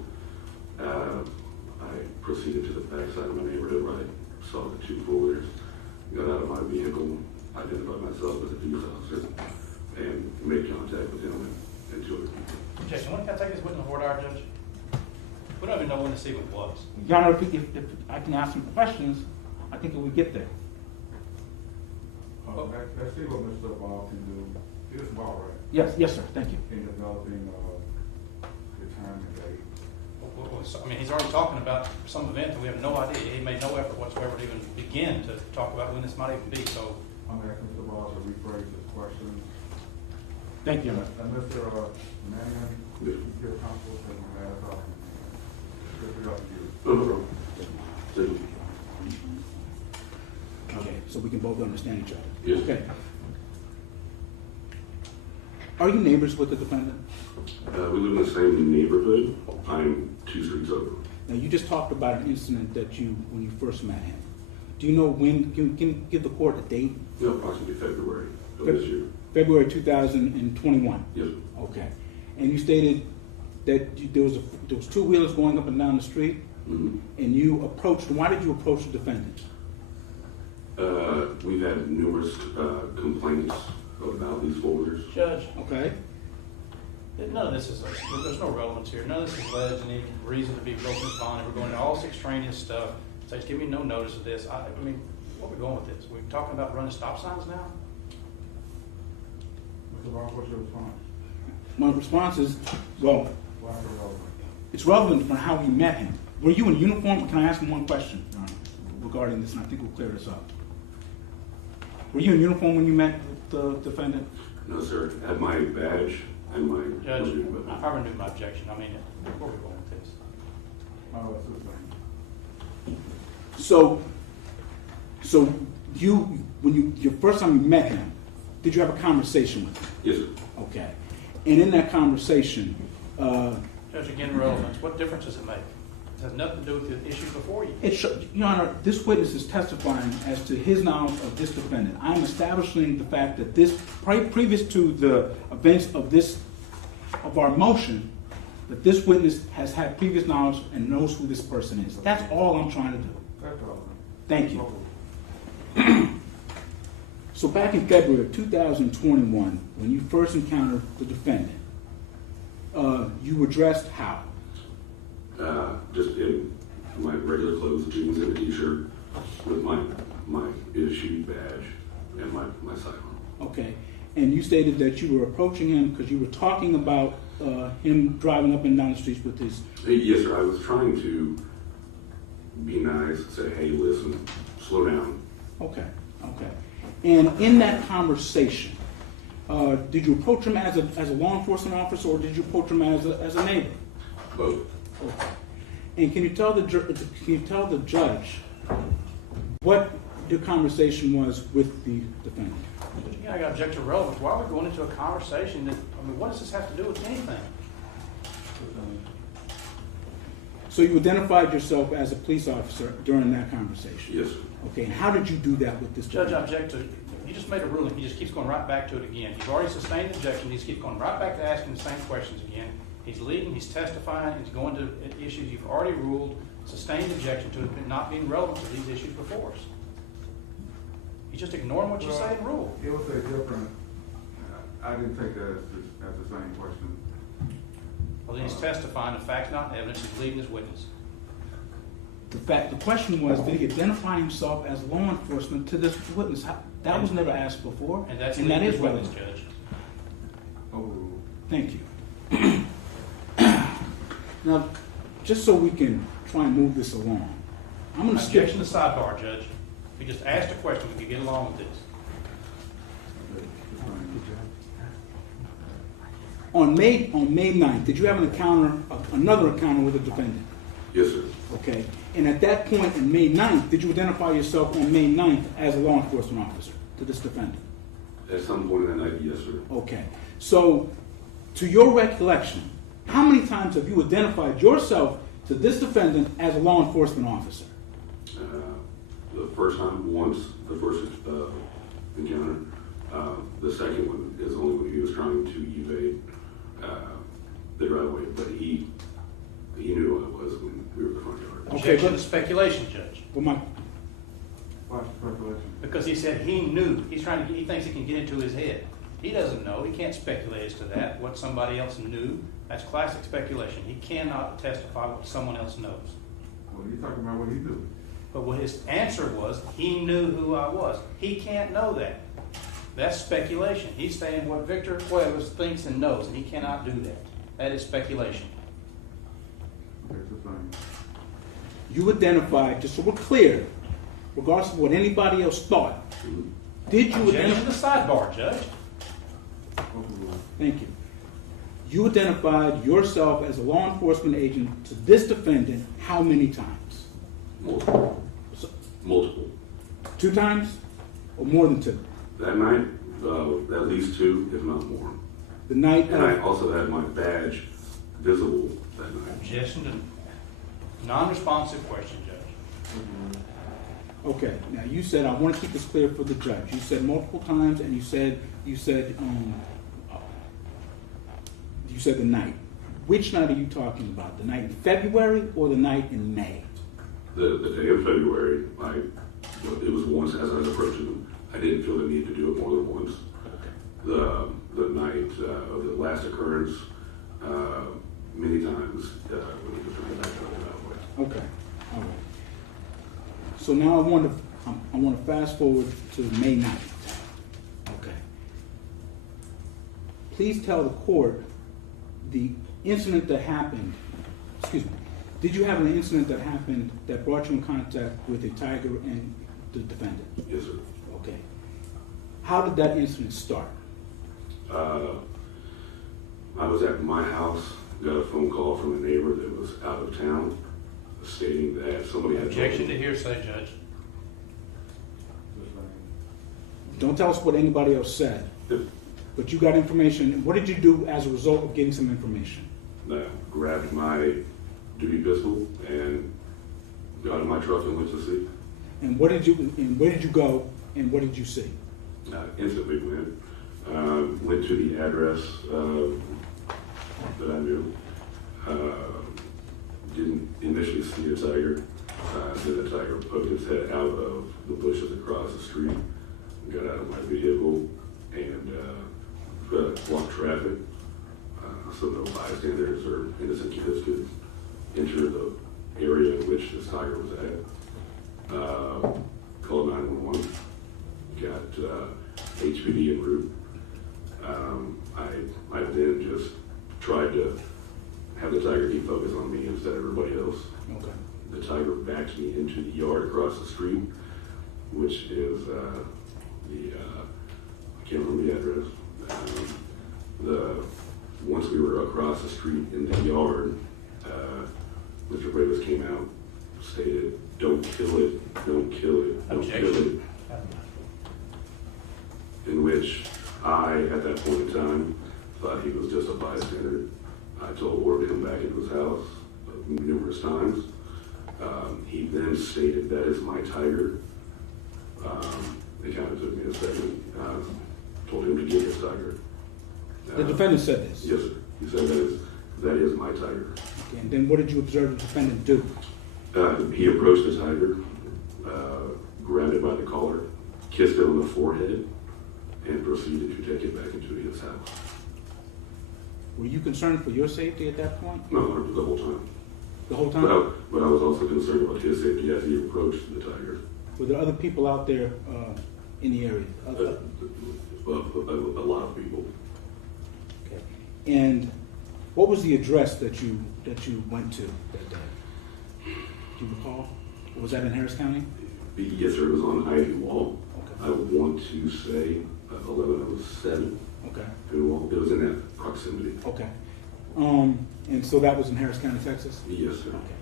I proceeded to the backside of my neighborhood where I saw the two four-wheelers, got out of my vehicle, identified myself as a police officer, and made contact with him and two other people. Objection. When can I take this witness before our judge? We don't even know when the sequence was. Your Honor, if I can ask some questions, I think we get there. Let's see what Mr. Ball can do. He is Ball, right? Yes, sir. Thank you. In developing the time and date. I mean, he's already talking about some event that we have no idea. He made no effort whatsoever to even begin to talk about when this might even be, so. I'm asking Mr. Ball to rephrase his question. Thank you. And Mr. Mannion, you feel comfortable taking the mask off? It's up to you. No problem. Thank you. Okay, so we can both understand each other. Yes. Okay. Are you neighbors with the defendant? We live in the same neighborhood. I'm 2 streets over. Now, you just talked about an incident that when you first met him. Do you know when, can you give the court a date? No, approximately February of this year. February 2021? Yes. Okay. And you stated that there was two wheelers going up and down the street, Mm-hmm. and you approached, why did you approach the defendant? We've had numerous complaints about these folders. Judge, Okay? none of this is, there's no relevance here. None of this is alleged any reason to be broken upon. And we're going to all this extraneous stuff. So just give me no notice of this. I mean, what are we going with this? We're talking about running stop signs now? Mr. Ball, what's your response? My response is, well, Why is it relevant? it's relevant for how we met him. Were you in uniform? Can I ask him one question, Your Honor, regarding this, and I think we'll clear this up. Were you in uniform when you met the defendant? No, sir. I had my badge and my... Judge, I renewed my objection. I mean, where are we going with this? So your first time you met him, did you have a conversation with him? Yes, sir. Okay. And in that conversation, Judge, again, relevance. What difference does it make? has nothing to do with the issue before you. Your Honor, this witness is testifying as to his knowledge of this defendant. I'm establishing the fact that this, previous to the events of our motion, that this witness has had previous knowledge and knows who this person is. That's all I'm trying to do. That's all. Thank you. So back in February of 2021, when you first encountered the defendant, you were dressed how? Just in my regular clothes, jeans and a t-shirt, with my issued badge and my sidearm. Okay. And you stated that you were approaching him because you were talking about him driving up and down the streets with his... Yes, sir. I was trying to be nice, say, hey, listen, slow down. Okay. Okay. And in that conversation, did you approach him as a law enforcement officer, or did you approach him as a neighbor? Both. Okay. And can you tell the judge what the conversation was with the defendant? Yeah, I got objective relevance. Why are we going into a conversation that, I mean, what does this have to do with anything? So you identified yourself as a police officer during that conversation? Yes, sir. Okay, and how did you do that with this Judge, I defendant? object to, you just made a ruling, he just keeps going right back to it again. You've already sustained the objection, he just keeps going right back to asking the same questions again. He's leading, he's testifying, he's going to issues you've already ruled, sustained objection to it not being relevant to these issues before us. You just ignoring what you say and rule. It was a different, I didn't take that as the same question. Well, then he's testifying, the fact's not evidence, he's leading his witness. The question was, did he identify himself as law enforcement to this witness? That was never asked before, And that's that leading is his witness, relevant. Judge. Oh, Thank you. Now, just so we can try and move this along, I'm going to skip. Objection to sidebar, Judge. We just asked a question, we could get along with this. okay, it's fine. On May 9th, did you have another encounter with a defendant? Yes, sir. Okay. And at that point, on May 9th, did you identify yourself on May 9th as a law enforcement officer to this defendant? At some point in that night, yes, sir. Okay. So, to your recollection, how many times have you identified yourself to this defendant as a law enforcement officer? The first time, once, the first encounter. The second one is only when he was trying to evade the driveway, but he knew who I was when we were in the front yard. Okay, Objection but- to speculation, Judge. Well, Watch the speculation. Because he said he knew. He thinks he can get into his head. He doesn't know. He can't speculate as to that, what somebody else knew. That's classic speculation. He cannot testify what someone else knows. Well, you're talking about what he knew. But what his answer was, he knew who I was. He can't know that. That's speculation. He's saying what Victor Cuevas thinks and knows, and he cannot do that. That is speculation. Okay, it's fine. you identified, just so we're clear, regardless of what anybody else thought, did you Objection to identify? the sidebar, Judge. Thank you. You identified yourself as a law enforcement agent to this defendant how many times? Multiple. So, Multiple. 2 times or more than 2? That night, at least 2, if not more. The night And I of, also had my badge visible that night. Objection to non-responsive question, Judge. okay, now you said, I want to keep this clear for the judge. You said multiple times and you said the night. Which night are you talking about? The night in February or the night in May? The day of February, it was once as I was approaching him. I didn't feel the need to do it more than once. The night of the last occurrence, many times when he was trying to back up the driveway. Okay, all right. So now I want to fast forward to May 9th. Okay. Please tell the court the incident that happened, excuse me, did you have an incident that happened that brought you in contact with the tiger and the defendant? Yes, sir. Okay. How did that incident start? I was at my house, got a phone call from a neighbor that was out of town stating that somebody had... Objection to hearsay, Judge. Don't tell us what anybody else said, but you got information. What did you do as a result of getting some information? Grabbed my duty pistol and got in my truck and went to sleep. And where did you go and what did you see? Instantly went to the address that I knew. Didn't initially see a tiger. Then the tiger poked its head out of the bushes across the street, got out of my vehicle, and blocked traffic so no bystanders or innocent kids could enter the area in which this tiger was at. Called 911, got HPD en route. I then just tried to have the tiger keep focus on me instead of everybody else. Okay. The tiger backed me into the yard across the street, which is I can't remember the address. Once we were across the street in the yard, Mr. Cuevas came out, stated, "Don't kill it, don't kill it, don't kill it." In which I, at that point in time, thought he was just a bystander. I ordered him back into his house numerous times. He then stated, "That is my tiger." It kind of took me a second. Told him to get his tiger. The defendant said this? Yes, sir. He said, that is my tiger. Okay. And then what did you observe the defendant do? He approached the tiger, grabbed it by the collar, kissed it on the forehead, and proceeded to take it back into his house. Were you concerned for your safety at that point? No, the whole time. The whole time? But I was also concerned about his safety as he approached the tiger. Were there other people out there in the area? A lot of people. Okay. And what was the address that you went to that day? Do you recall? Was that in Harris County? Yes, sir. It was on Ivy Wall. Okay. I would want to say 1107. Okay. It was in that proximity. Okay. And so that was in Harris County, Texas? Yes, sir. Okay.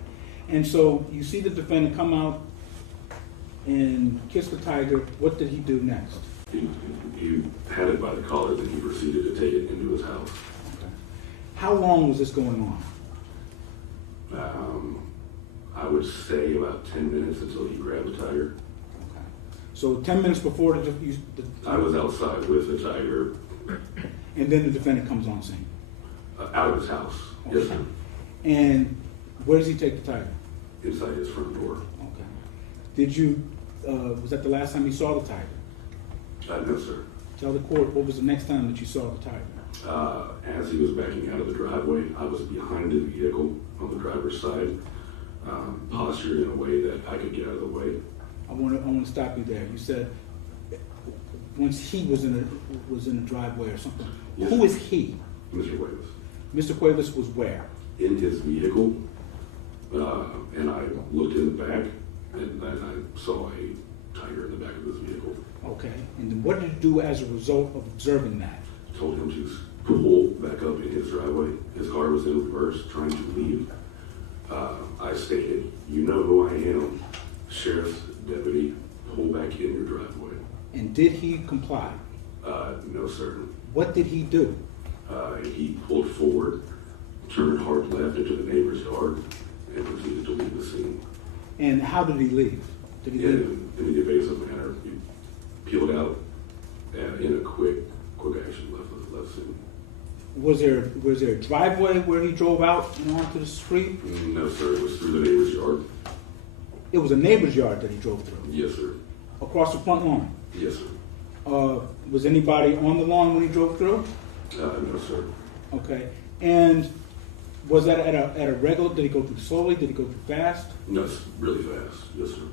And so you see the defendant come out and kiss the tiger. What did he do next? He had it by the collar, then he proceeded to take it into his house. Okay. How long was this going on? I would say about 10 minutes until he grabbed the tiger. Okay. So 10 minutes before I was outside with the tiger, and then the defendant comes on scene. out of his house. Yes, sir. And where does he take the tiger? Inside his front door. Okay. Did you, was that the last time you saw the tiger? No, sir. Tell the court, what was the next time that you saw the tiger? As he was backing out of the driveway, I was behind the vehicle on the driver's side, postured in a way that I could get out of the way. I want to stop you there. You said once he was in a driveway or something. Yes. Who is he? Mr. Cuevas. Mr. Cuevas was where? In his vehicle, and I looked in the back, and I saw a tiger in the back of his vehicle. Okay. And then what did you do as a result of observing that? Told him to pull back up in his driveway. His car was in reverse, trying to leave. I stated, "You know who I am, Sheriff's deputy, pull back in your driveway." And did he comply? No, sir. What did he do? He pulled forward, turned hard left into the neighbor's yard, and proceeded to leave the scene. And how did he leave? Did he leave? In an evasive manner, he peeled out in a quick action left scene. Was there a driveway where he drove out and onto the street? No, sir. It was through the neighbor's yard. It was a neighbor's yard that he drove through. Yes, sir. Across the front lawn. Yes, sir. Was anybody on the lawn when he drove through? No, sir. Okay. And was that at a regular? Did he go through slowly? Did he go through fast? No, it's really fast. Yes, sir.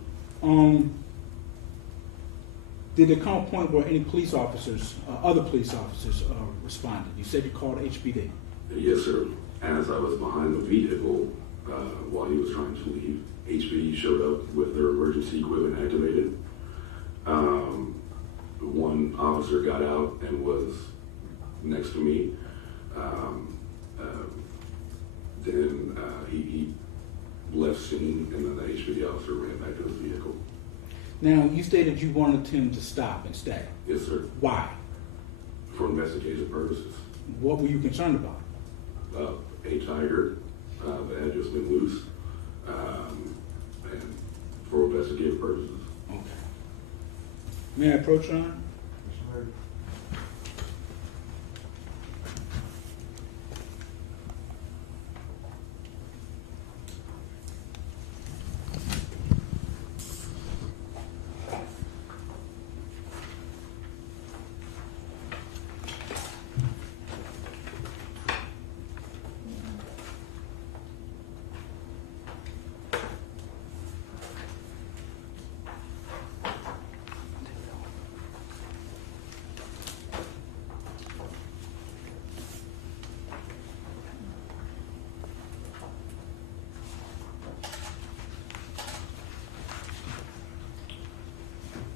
Did there come a point where any police officers, other police officers, responded? You said you called HPD. Yes, sir. As I was behind the vehicle while he was trying to leave, HPD showed up with their emergency equipment activated. One officer got out and was next to me. Then he left scene, and then the HPD officer ran back to his vehicle. Now, you stated you wanted him to stop and stay. Yes, sir. Why? For investigation purposes. What were you concerned about? A tiger The had just been loose, and for investigative purposes. Okay. May I approach, Your Honor?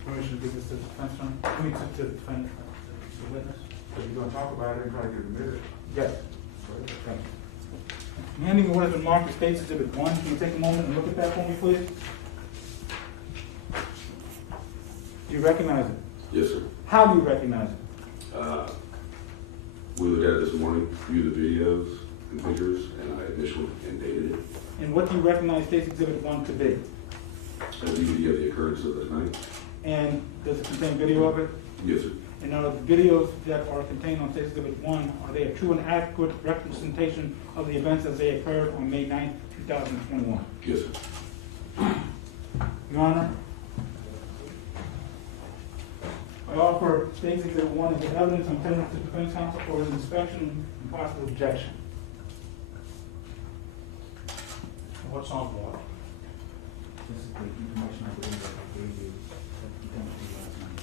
Permission to give this to the defense attorney? I mean, to the defendant, the witness? If you're gonna talk about it and try to get admitted, Yes. Thank you. Handing the what has been marked as State's Exhibit 1, can you take a moment and look at that for me, please? Do you recognize it? Yes, sir. How do you recognize it? We looked at it this morning, viewed the videos and pictures, and I initialed and dated it. And what do you recognize State's Exhibit 1 to be? A DVD of the occurrence of that night. And does it contain video of it? Yes, sir. And are the videos that are contained on State's Exhibit 1, are they a true and adequate representation of the events as they occurred on May 9th, 2021? Yes, sir. Your Honor, I offer State's Exhibit 1 as evidence on tender to defense counsel for his inspection and possible objection. What's on what? This is the information I believe that I gave you. that you sent to me last night.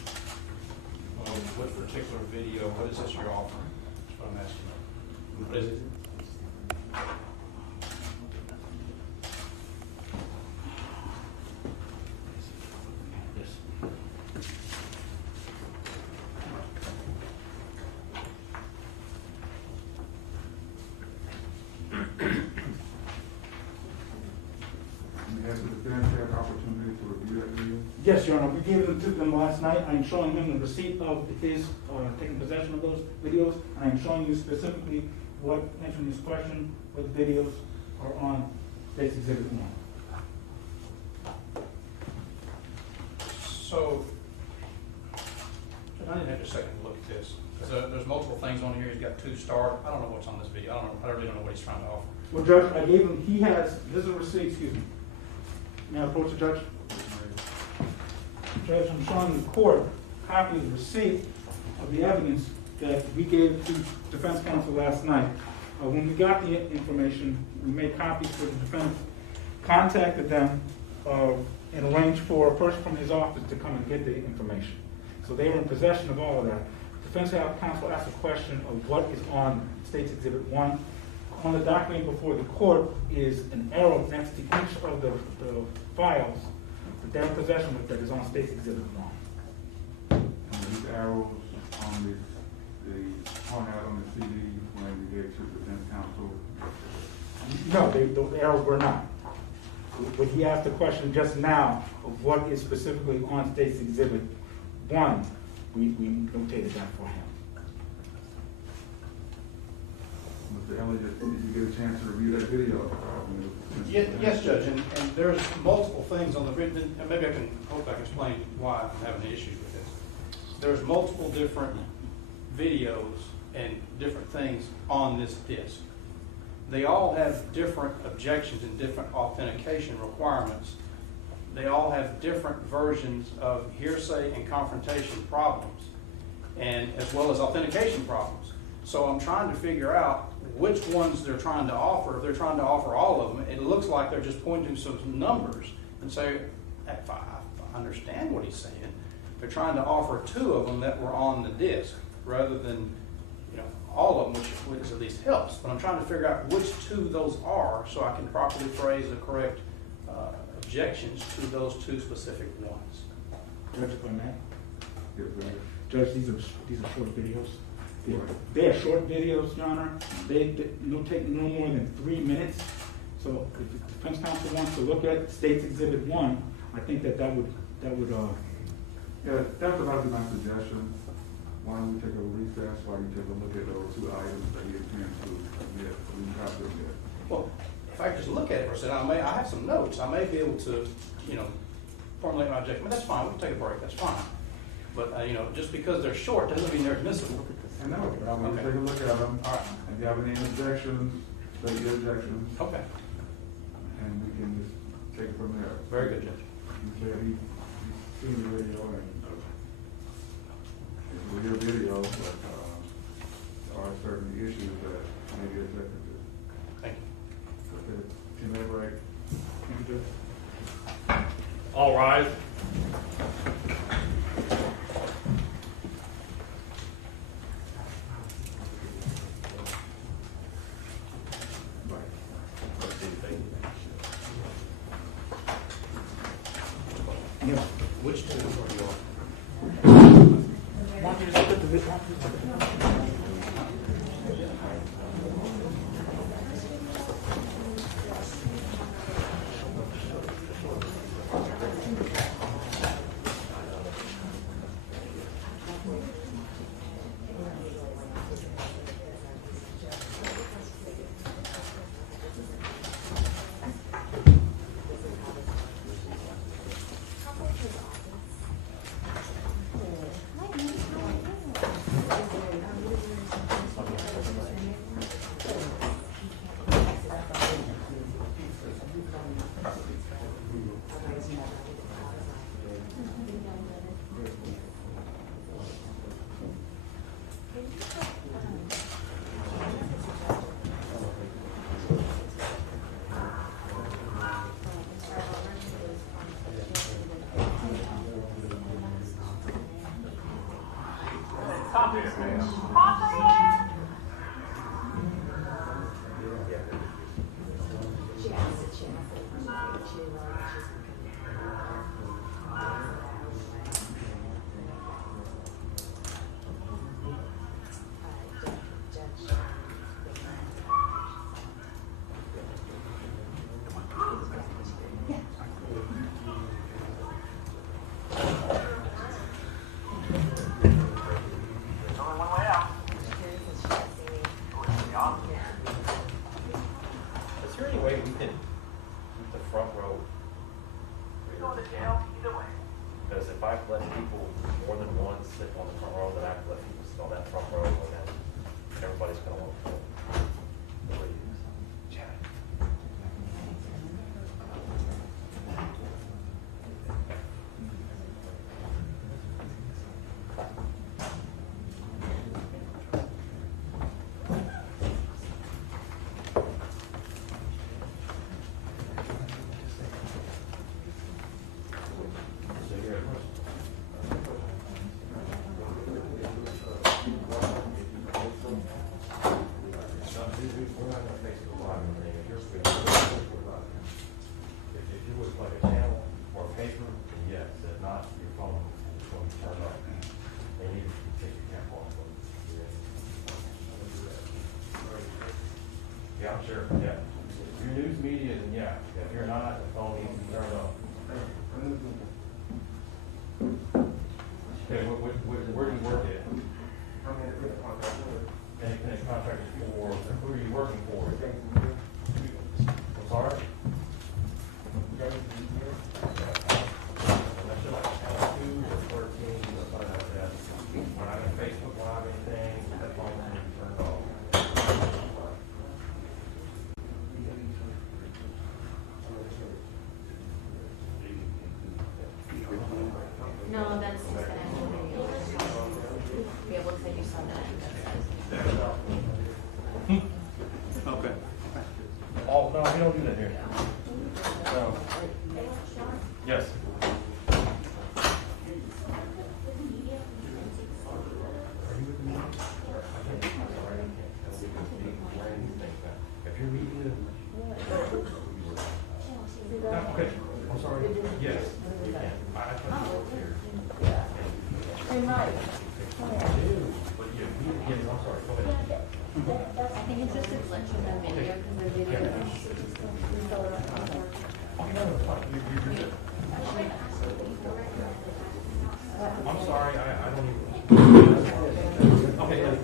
What particular video, what is this you're offering? That's what I'm asking. What is it? Yes. you have the defense have opportunity to review that video. Yes, Your Honor, we gave them to them last night. I'm showing him the receipt of his taking possession of those videos, and I'm showing you specifically what, answering this question, what videos are on State's Exhibit 1. So, I didn't have a second to look at this, because there's multiple things on here. He's got 2 star. I don't know what's on this video. I really don't know what he's trying to offer. Well, Judge, I gave him, he has, this is a receipt, excuse me. May I approach the judge? Judge, I'm showing the court a copy of the receipt of the evidence that we gave to defense counsel last night. When we got the information, we made copies for the defense, contacted them, and arranged for a person from his office to come and get the information. So they were in possession of all of that. Defense counsel asked a question of what is on State's Exhibit 1. On the document before the court is an arrow next to each of the files that they're in possession of that is on State's Exhibit 1. And these arrows on the pointed out on the CD when you gave to defense counsel. No, the arrows were not. But he asked the question just now of what is specifically on State's Exhibit 1. We notated that for him. Mr. Elliott, did you get a chance to review that video? Yes, Judge, and there's multiple things on the video, and maybe I hope I can explain why I'm having issues with this. There's multiple different videos and different things on this disc. They all have different objections and different authentication requirements. They all have different versions of hearsay and confrontation problems, and as well as authentication problems. So I'm trying to figure out which ones they're trying to offer. If they're trying to offer all of them, it looks like they're just pointing to some numbers and say, if I understand what he's saying, they're trying to offer 2 of them that were on the disc rather than all of them, which at least helps. But I'm trying to figure out which 2 those are so I can properly phrase the correct objections to those 2 specific ones. Judge, if I may? Yes, sir. Judge, these are short videos. They are short videos, Your Honor. They take no more than 3 minutes. So if the defense counsel wants to look at State's Exhibit 1, I think that would Yeah, that's about my suggestion. Why don't we take a recess while you take a look at those 2 items that you intend to admit, we have to admit. Well, if I just look at it for a second, I have some notes, I may be able to, formulate my objection, but that's fine, we can take a break, that's fine. But, just because they're short doesn't mean they're admissible. I know, but I'm gonna take a look at them. All right. If you have any objections, state your objections, Okay, and we can just take it from there. very good, Judge. You said he's seen the video and it's a real video, but, there are certain issues that may be objected to. Thank you. Okay, 10-minute break. Thank you, Judge. All rise. Yeah. Which two are you on? Why don't you just put the video? Is there any way we can keep the front row? Going to jail either way. Because if I've let people more than one sit on the front row, then I've let people sit on that front row, and then everybody's gonna want to. Yeah, sure, yeah. If you're news media, then yeah. If you're not, the phone needs to be turned off. Okay, where do you work at? Any contractors for, who are you working for? I'm sorry? Unless you're like channel 2 or 13, something like that. When I'm in Facebook Live, anything, that phone needs to be turned off. No, that's just gonna be able to do something. Okay. Oh, no, we don't do that here. No. Yes. If you're meeting, okay, I'm sorry, yes, you can. I can work here. Hey, Mike. But yeah, I'm sorry, go ahead. I think it's just a glitch in the video because the video is. Okay, no, it's fine. You're good. I'm sorry, I don't even. Okay, yeah,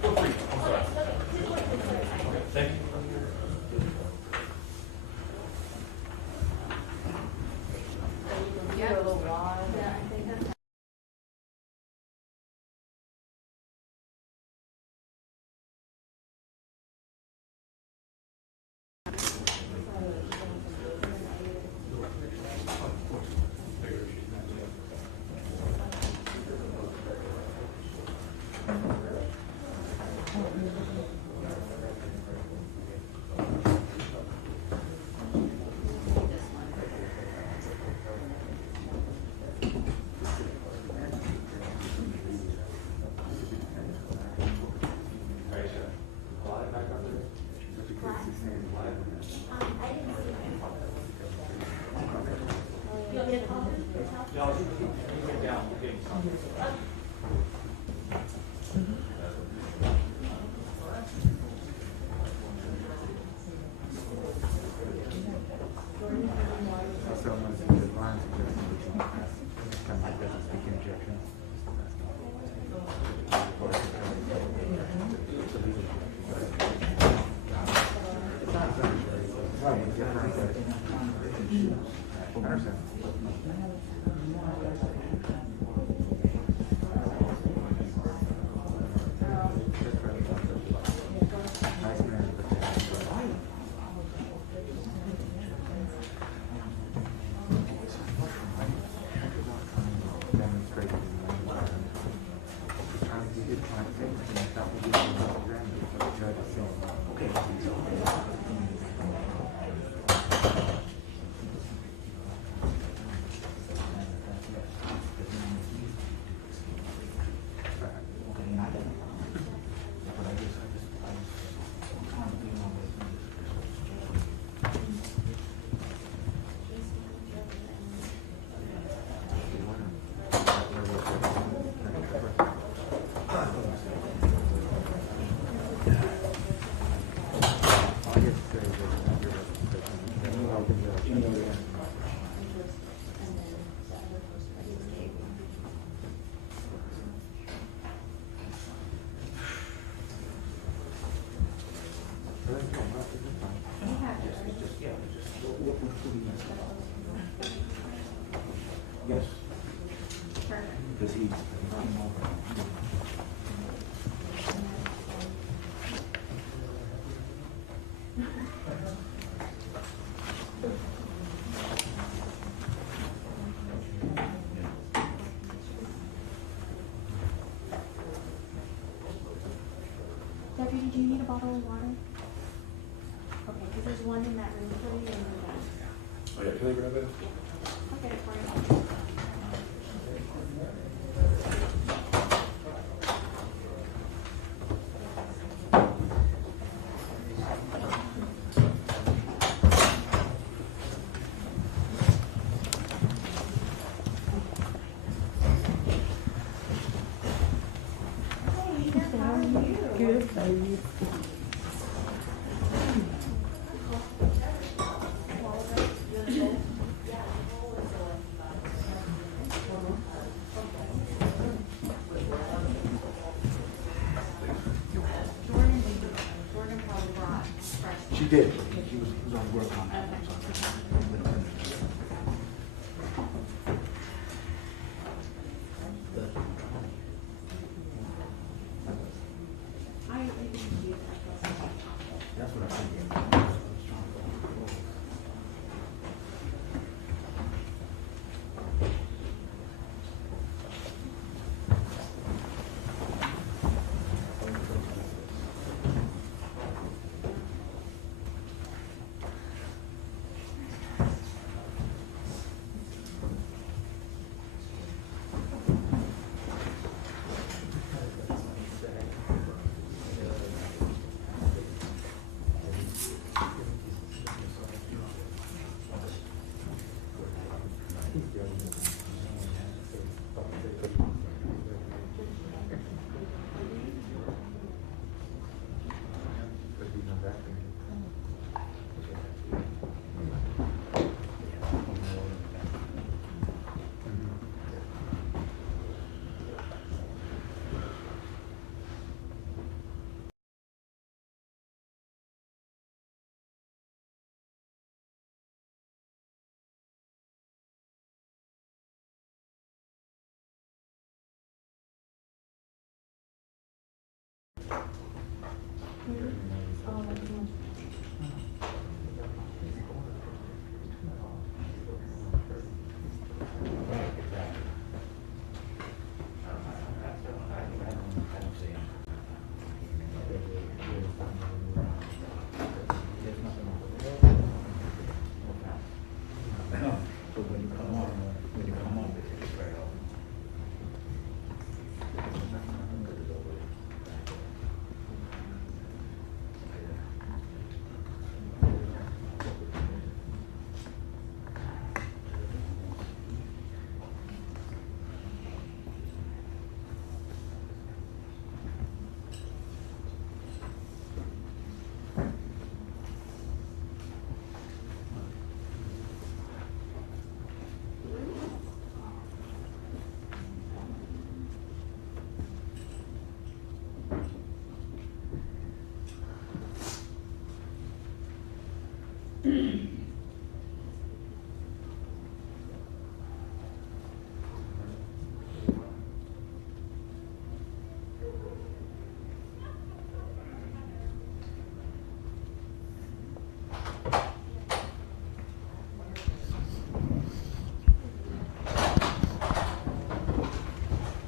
feel free, I'm sorry. Okay, thank you. Yes. Because he's not involved. Deputy, do you need a bottle of water? Okay, because there's one in that room for you and then that. Oh, yeah, can I grab that? I'll get it for you. Good, baby. Jordan probably brought fresh. She did. He was on work on that. That's what I think.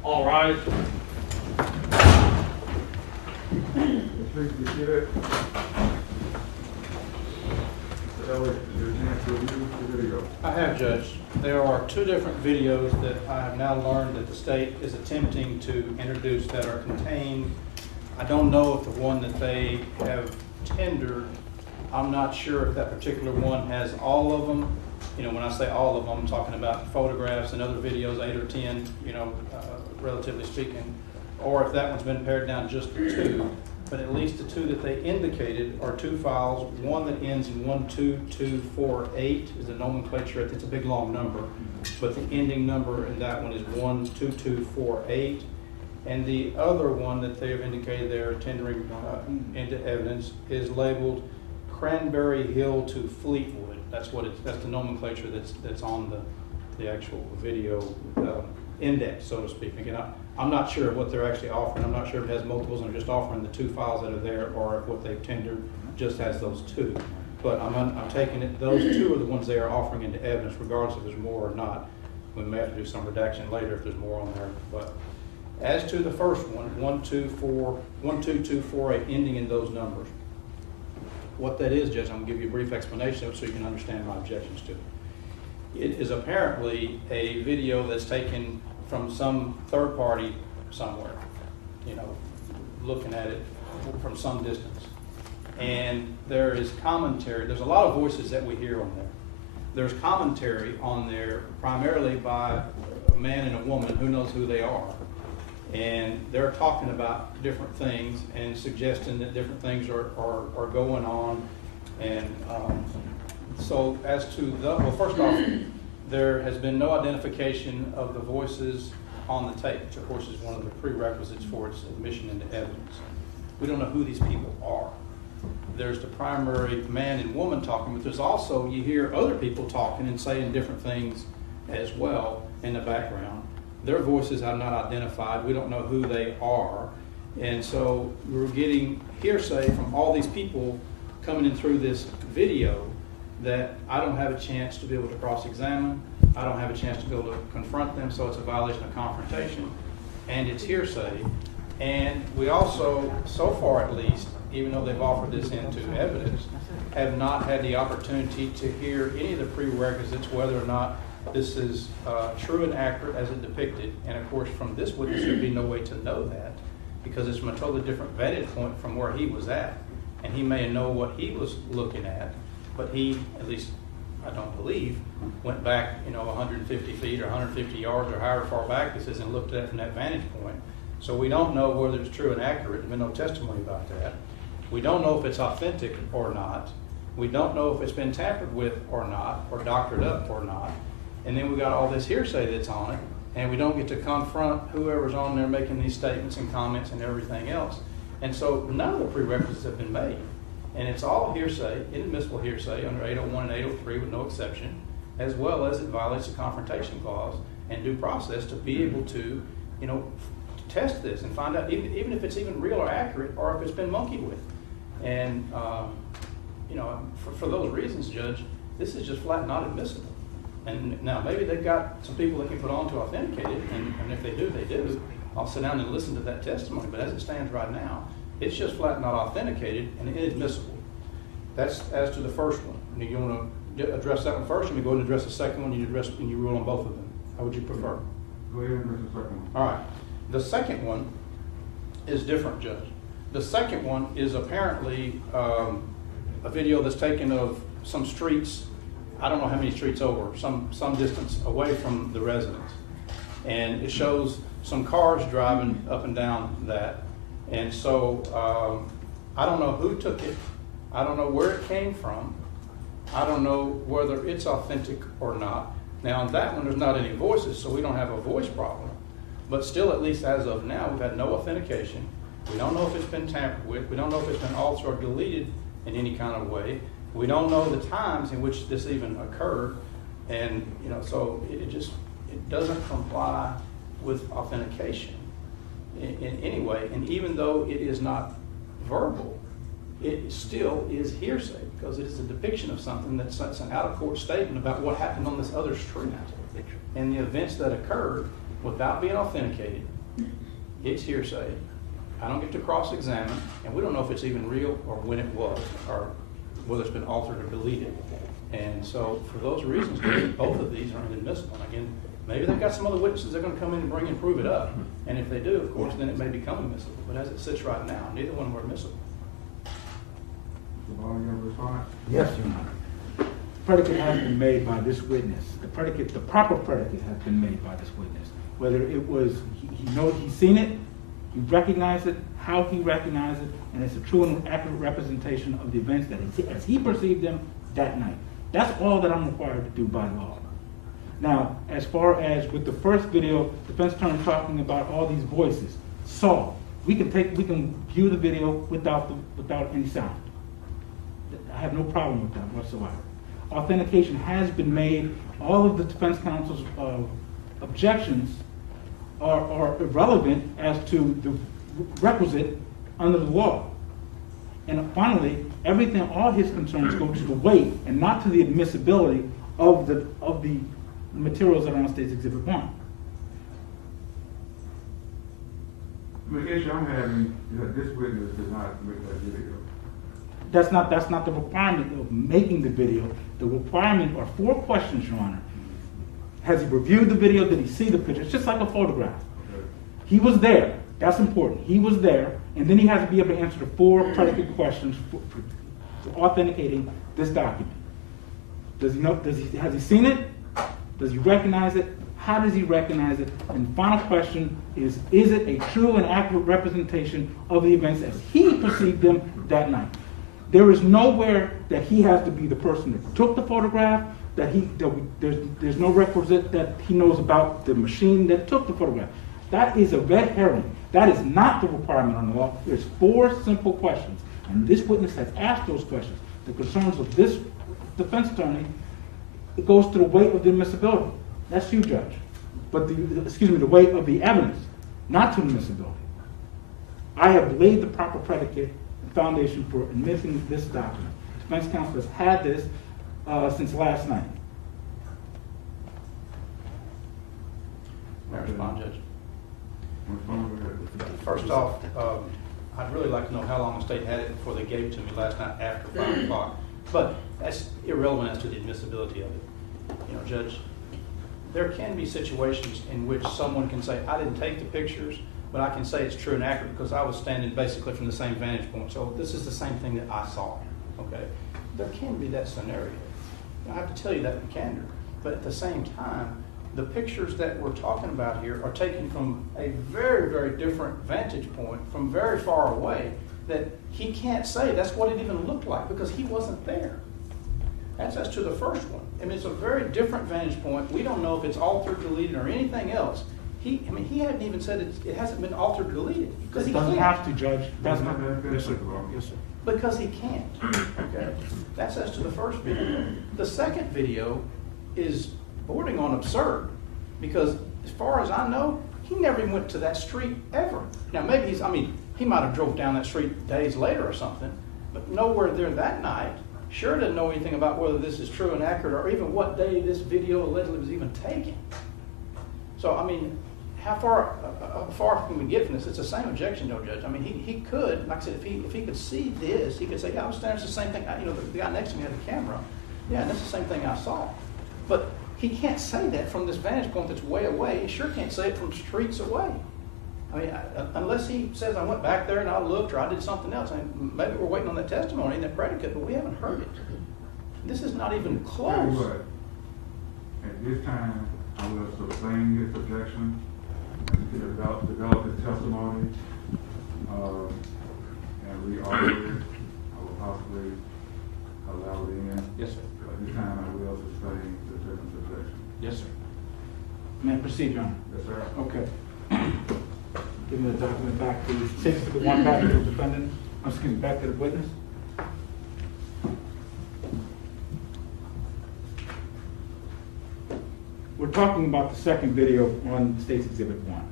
All right. Please be seated. Ellie, is there a chance to review the video? I have, Judge. There are two different videos that I have now learned that the state is attempting to introduce that are contained. I don't know if the one that they have tendered, I'm not sure if that particular one has all of them. You know, when I say all of them, I'm talking about photographs and other videos, 8 or 10, you know, relatively speaking, or if that one's been pared down just to 2. But at least the 2 that they indicated are 2 files. One that ends in 12248 is the nomenclature. It's a big long number, but the ending number in that one is 12248. And the other one that they have indicated they're tendering into evidence is labeled Cranberry Hill to Fleetwood. That's the nomenclature that's on the actual video index, so to speak. Again, I'm not sure what they're actually offering. I'm not sure if it has multiples and they're just offering the 2 files that are there, or if what they've tendered just has those 2. But I'm taking it, those 2 are the ones they are offering into evidence, regardless if there's more or not. We may have to do some redaction later if there's more on there. But as to the first one, 12248, ending in those numbers, what that is, Judge, I'm going to give you a brief explanation of it so you can understand my objections to it. It is apparently a video that's taken from some third party somewhere, you know, looking at it from some distance. And there is commentary. There's a lot of voices that we hear on there. There's commentary on there primarily by a man and a woman who knows who they are. And they're talking about different things and suggesting that different things are going on. And so as to well, first off, there has been no identification of the voices on the tape, which of course is one of the prerequisites for its admission into evidence. We don't know who these people are. There's the primary man and woman talking, but there's also, you hear other people talking and saying different things as well in the background. Their voices are not identified. We don't know who they are. And so we're getting hearsay from all these people coming in through this video that I don't have a chance to be able to cross-examine. I don't have a chance to be able to confront them, so it's a violation of confrontation. And it's hearsay. And we also, so far at least, even though they've offered this into evidence, have not had the opportunity to hear any of the prerequisites, whether or not this is true and accurate as it depicted. And of course, from this witness, there'd be no way to know that, because it's from a totally different vantage point from where he was at. And he may know what he was looking at, but he, at least I don't believe, went back, 150 feet or 150 yards or however far back this is and looked at it from that vantage point. So we don't know whether it's true and accurate. There's been no testimony about that. We don't know if it's authentic or not. We don't know if it's been tampered with or not, or doctored up or not. And then we got all this hearsay that's on it, and we don't get to confront whoever's on there making these statements and comments and everything else. And so none of the prerequisites have been made. And it's all hearsay, inadmissible hearsay under 801 and 803 with no exception, as well as it violates the confrontation clause and due process to be able to, test this and find out even if it's even real or accurate, or if it's been monkeyed with. And, for those reasons, Judge, this is just flat not admissible. And now maybe they've got some people they can put on to authenticate it, and if they do, they do. I'll sit down and listen to that testimony, but as it stands right now, it's just flat not authenticated and inadmissible. That's as to the first one. Do you want to address that one first, or we go ahead and address the second one, and you rule on both of them? How would you prefer? Go ahead and address the second one. All right. The second one is different, Judge. The second one is apparently a video that's taken of some streets, I don't know how many streets over, some distance away from the residence. And it shows some cars driving up and down that. And so I don't know who took it. I don't know where it came from. I don't know whether it's authentic or not. Now on that one, there's not any voices, so we don't have a voice problem. But still, at least as of now, we've had no authentication. We don't know if it's been tampered with. We don't know if it's been altered or deleted in any kind of way. We don't know the times in which this even occurred, and, so it doesn't comply with authentication in any way. And even though it is not verbal, it still is hearsay, because it is a depiction of something that's an out-of-court statement about what happened on this other street and the events that occurred without being authenticated. It's hearsay. I don't get to cross-examine, and we don't know if it's even real or when it was, or whether it's been altered or deleted. And so for those reasons, both of these are inadmissible. And again, maybe they've got some other witnesses they're going to come in and bring and prove it up. And if they do, of course, then it may become admissible. But as it sits right now, neither one were admissible. Mr. Ball, you have a response? Yes, Your Honor. The predicate has been made by this witness. The proper predicate has been made by this witness. Whether it was, he knows he's seen it, he recognized it, how he recognized it, and it's a true and accurate representation of the events as he perceived them that night. That's all that I'm required to do by law. Now, as far as with the first video, defense attorney talking about all these voices, we can view the video without any sound. I have no problem with that whatsoever. Authentication has been made. All of the defense counsel's objections are irrelevant as to the requisite under the law. And finally, all his concerns go to the weight and not to the admissibility of the materials that are on State's Exhibit 1. The issue I'm having is that this witness did not make that video. That's not the requirement of making the video. The requirement are 4 questions, Your Honor. Has he reviewed the video? Did he see the picture? It's just like a photograph. Okay. He was there. That's important. He was there, and then he has to be able to answer the 4 predicate questions for authenticating this document. Does he know? Has he seen it? Does he recognize it? How does he recognize it? And the final question is it a true and accurate representation of the events as he perceived them that night? There is nowhere that he has to be the person that took the photograph, there's no requisite that he knows about the machine that took the photograph. That is a red herring. That is not the requirement on the law. There's 4 simple questions, and this witness has asked those questions. The concerns of this defense attorney, it goes to the weight of the admissibility. That's you, Judge. But the weight of the evidence, not to admissibility. I have laid the proper predicate and foundation for admitting this document. Defense counsel has had this since last night. May I respond, Judge? Respond, go ahead. First off, I'd really like to know how long the state had it before they gave it to me last night after 5 o'clock. But that's irrelevant as to the admissibility of it. Judge, there can be situations in which someone can say, I didn't take the pictures, but I can say it's true and accurate because I was standing basically from the same vantage point. So this is the same thing that I saw, okay? There can be that scenario. I have to tell you that in candor. But at the same time, the pictures that we're talking about here are taken from a very, very different vantage point, from very far away, that he can't say that's what it even looked like because he wasn't there. That's as to the first one. I mean, it's a very different vantage point. We don't know if it's altered, deleted, or anything else. He hadn't even said it hasn't been altered or deleted. Because he doesn't can't. have to, Judge. Yes, sir. Yes, sir. Because he can't. Okay? That's as to the first video. The second video is bordering on absurd because as far as I know, he never even went to that street ever. Now maybe he might have drove down that street days later or something, but nowhere there that night. Sure didn't know anything about whether this is true and accurate or even what day this video allegedly was even taken. So, how far can we get from this? It's the same objection, though, Judge. He could, like I said, if he could see this, he could say, yeah, I was standing, it's the same thing. The guy next to me had a camera. Yeah, and that's the same thing I saw. But he can't say that from this vantage point that's way away. He sure can't say it from streets away. Unless he says, I went back there and I looked or I did something else. Maybe we're waiting on that testimony and that predicate, but we haven't heard it. This is not even close. Tell you what, at this time, I will sustain this objection and develop his testimony and re-argue it. I will possibly allow it in. Yes, sir. But at this time, I will sustain the defendant's objection. Yes, sir. May I proceed, Your Honor? Yes, sir. Okay. Give the document back, please. Take it to the one back to the defendant. Back to the witness. talking about the second video on State's Exhibit 1,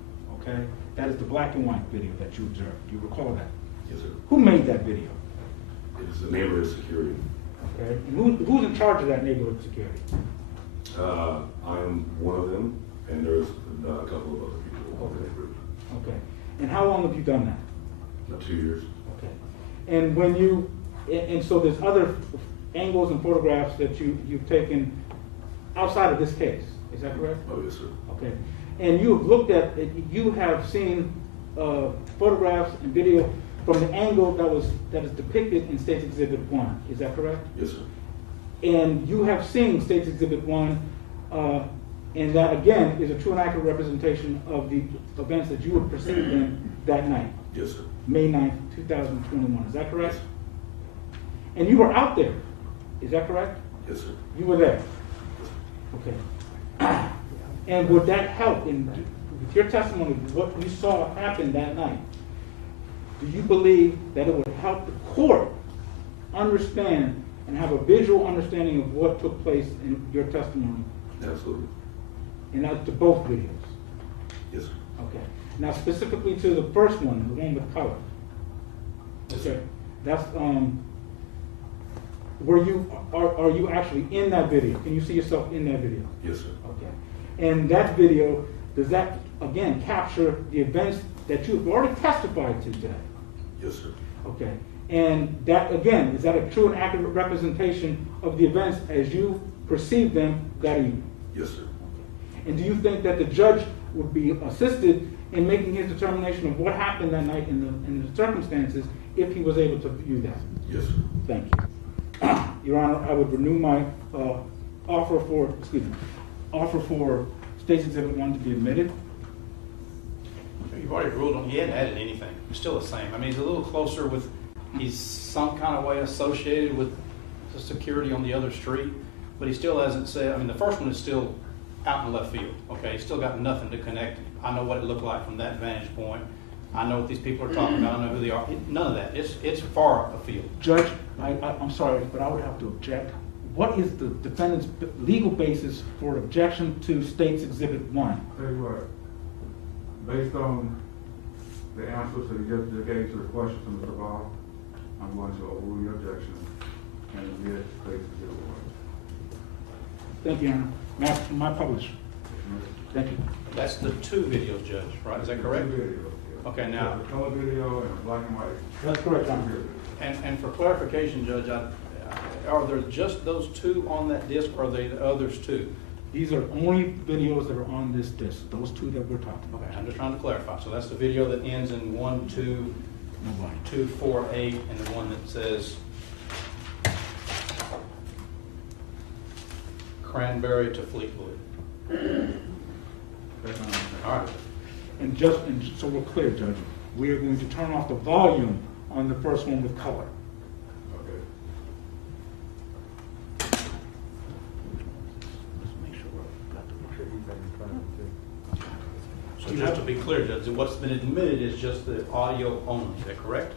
okay? That is the black and white video that you observed. Do you recall that? Yes, sir. Who made that video? It's the neighborhood security. Okay, and who's in charge of that neighborhood security? I am one of them, and there's a couple of other people in that group. Okay, and how long have you done that? 2 years. Okay, and when you, and so there's other angles and photographs that you've taken outside of this case, is that correct? Oh, yes, sir. Okay, and you have looked at, you have seen photographs and video from the angle that is depicted in State's Exhibit 1, is that correct? Yes, sir. And you have seen State's Exhibit 1, and that again is a true and accurate representation of the events that you would perceive in that night, Yes, sir. May 9th, 2021, is that correct? Yes, And you were out there, is that correct? yes, sir. You were there, Yes, sir. okay. And would that help in, with your testimony, what you saw happen that night? Do you believe that it would help the court understand and have a visual understanding of what took place in your testimony? Absolutely. And that's to both videos? Yes, sir. Okay. Now specifically to the first one, the one with color. Yes, Okay. sir. That's, are you actually in that video? Can you see yourself in that video? Yes, sir. Okay. And that video, does that, again, capture the events that you've already testified to today? Yes, sir. Okay. And that, again, is that a true and accurate representation of the events as you perceived them that evening? Yes, sir. And do you think that the judge would be assisted in making his determination of what happened that night in the circumstances if he was able to view that? Yes, sir. Thank you. Your Honor, I would renew my offer for State's Exhibit 1 to be admitted. You've already ruled on, he hadn't added anything. It's still the same. I mean, he's a little closer with, he's some kind of way associated with the security on the other street, but he still hasn't said, I mean, the first one is still out in left field, okay? He's still got nothing to connect. I know what it looked like from that vantage point. I know what these people are talking about. I know who they are. None of that. It's far afield. Judge, I'm sorry, but I would have to object. What is the defendant's legal basis for objection to State's Exhibit 1? Tell you what, based on the answers that you just gave to the questions from Mr. Ball, I'm going to overrule your objection and admit State's Exhibit 1. Thank you, Your Honor. My publisher. Thank you. That's the two videos, Judge, right? Is that correct? Two videos, yeah. Okay, now- There's a color video and a black and white. That's correct, Your Honor. And for clarification, Judge, are there just those two on that disc, or are there the others too? These are only videos that are on this disc, those two that we're talking about. Okay, I'm just trying to clarify. So that's the video that ends in 12248, and the one that says Cranberry to Fleetwood. All right. And so we're clear, Judge, we are going to turn off the volume on the first one with color. Okay. So just to be clear, Judge, what's been admitted is just the audio only. Is that correct?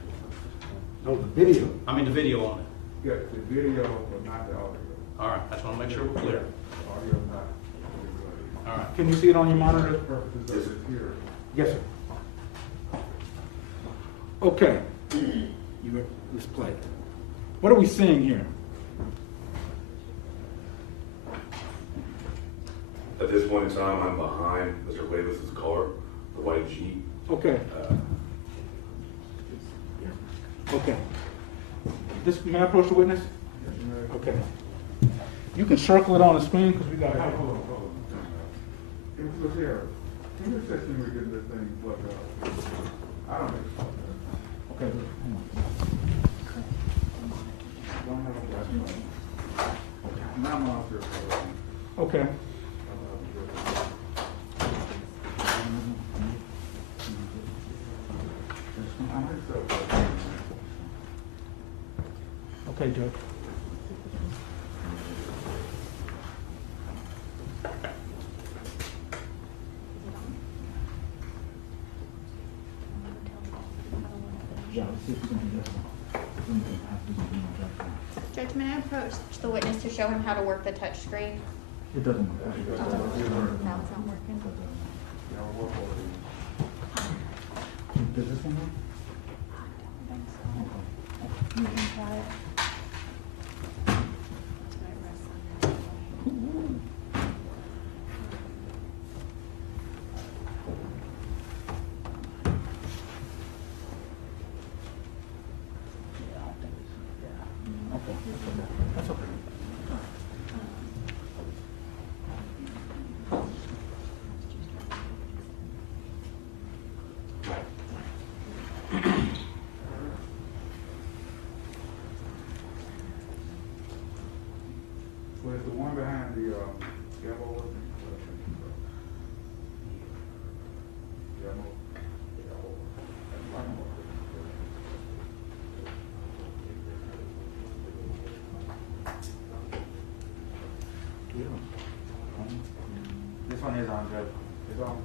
No, the video. I mean the video only. Yeah, the video, but not the audio. All right. I just want to make sure we're clear. The audio not. All right. Can you see it on your monitor? Purposes of this here. Yes, sir. Okay. Let's play. What are we seeing here? At this point in time, I'm behind Mr. Cuevas' car, the white Jeep. Okay. Okay. May I approach the witness? Okay. You can circle it on the screen because we got. Hold on. It was here. Can you assist me with getting this thing plugged up? I don't know. Okay. Hang on. Don't have a flashlight. Now I'm off here. Okay. Okay, Judge. Yeah, let's see if we can do this one. Judge, may I approach the witness to show him how to work the touch screen? It doesn't. Now it's not working. Does this one work? You can try it. That's okay. Was the one behind the, demo working? Demo? This one is on, Judge. It's on.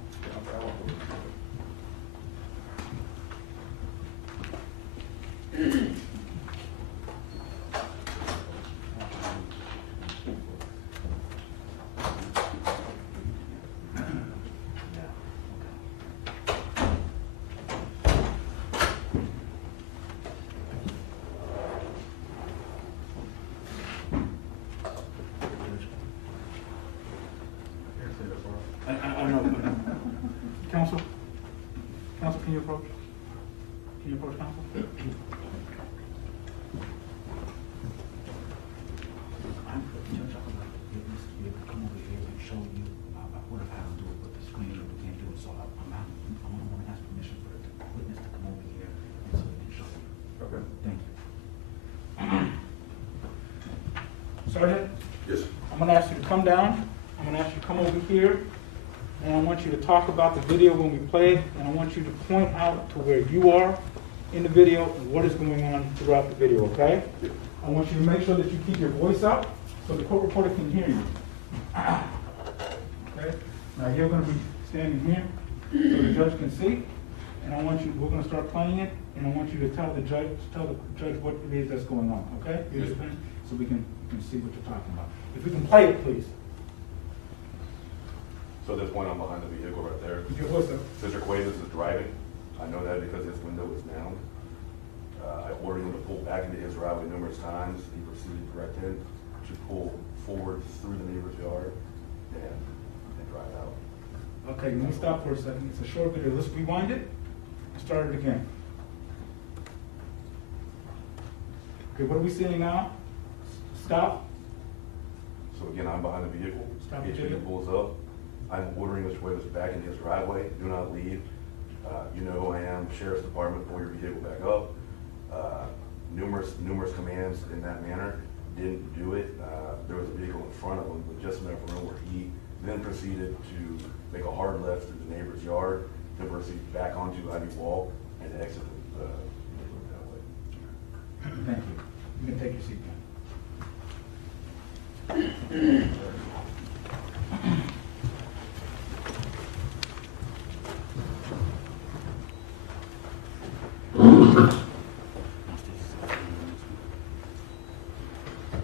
I know. Counsel? Counsel, can you approach? Can you approach counsel? I'm Judge, I'm gonna get this to be able to come over here and show you. I would have had to do it with the screen, but we can't do it, so I'm gonna ask permission for the witness to come over here and so we can show you. Okay. Thank you. Sergeant? Yes. I'm gonna ask you to come down. I'm gonna ask you to come over here. And I want you to talk about the video when we play it, and I want you to point out to where you are in the video and what is going on throughout the video, okay? I want you to make sure that you keep your voice up so the court reporter can hear you. Okay? Now you're gonna be standing here so the judge can see, and we're gonna start playing it, and I want you to tell the judge what it is that's going on, okay? You understand? So we can see what you're talking about. If we can play it, please. So at this point, I'm behind the vehicle right there. Keep your voice up. Mr. Cuevas is driving. I know that because his window is down. I ordered him to pull back into his driveway numerous times. He proceeded right then to pull forward through the neighbor's yard and drive out. Okay, let me stop for a second. It's a short video. Let's rewind it and start it again. Okay, what are we seeing now? Stop. So again, I'm behind the vehicle. Stop the Each video. vehicle pulls up. I'm ordering Mr. Cuevas back in his driveway. Do not leave. You know who I am, Sheriff's Department, pull your vehicle back up. Numerous commands in that manner. Didn't do it. There was a vehicle in front of him with just enough room where he then proceeded to make a hard left through the neighbor's yard, then proceed back onto Ivy Wall and exit the neighborhood that way. Thank you. You can take your seat now.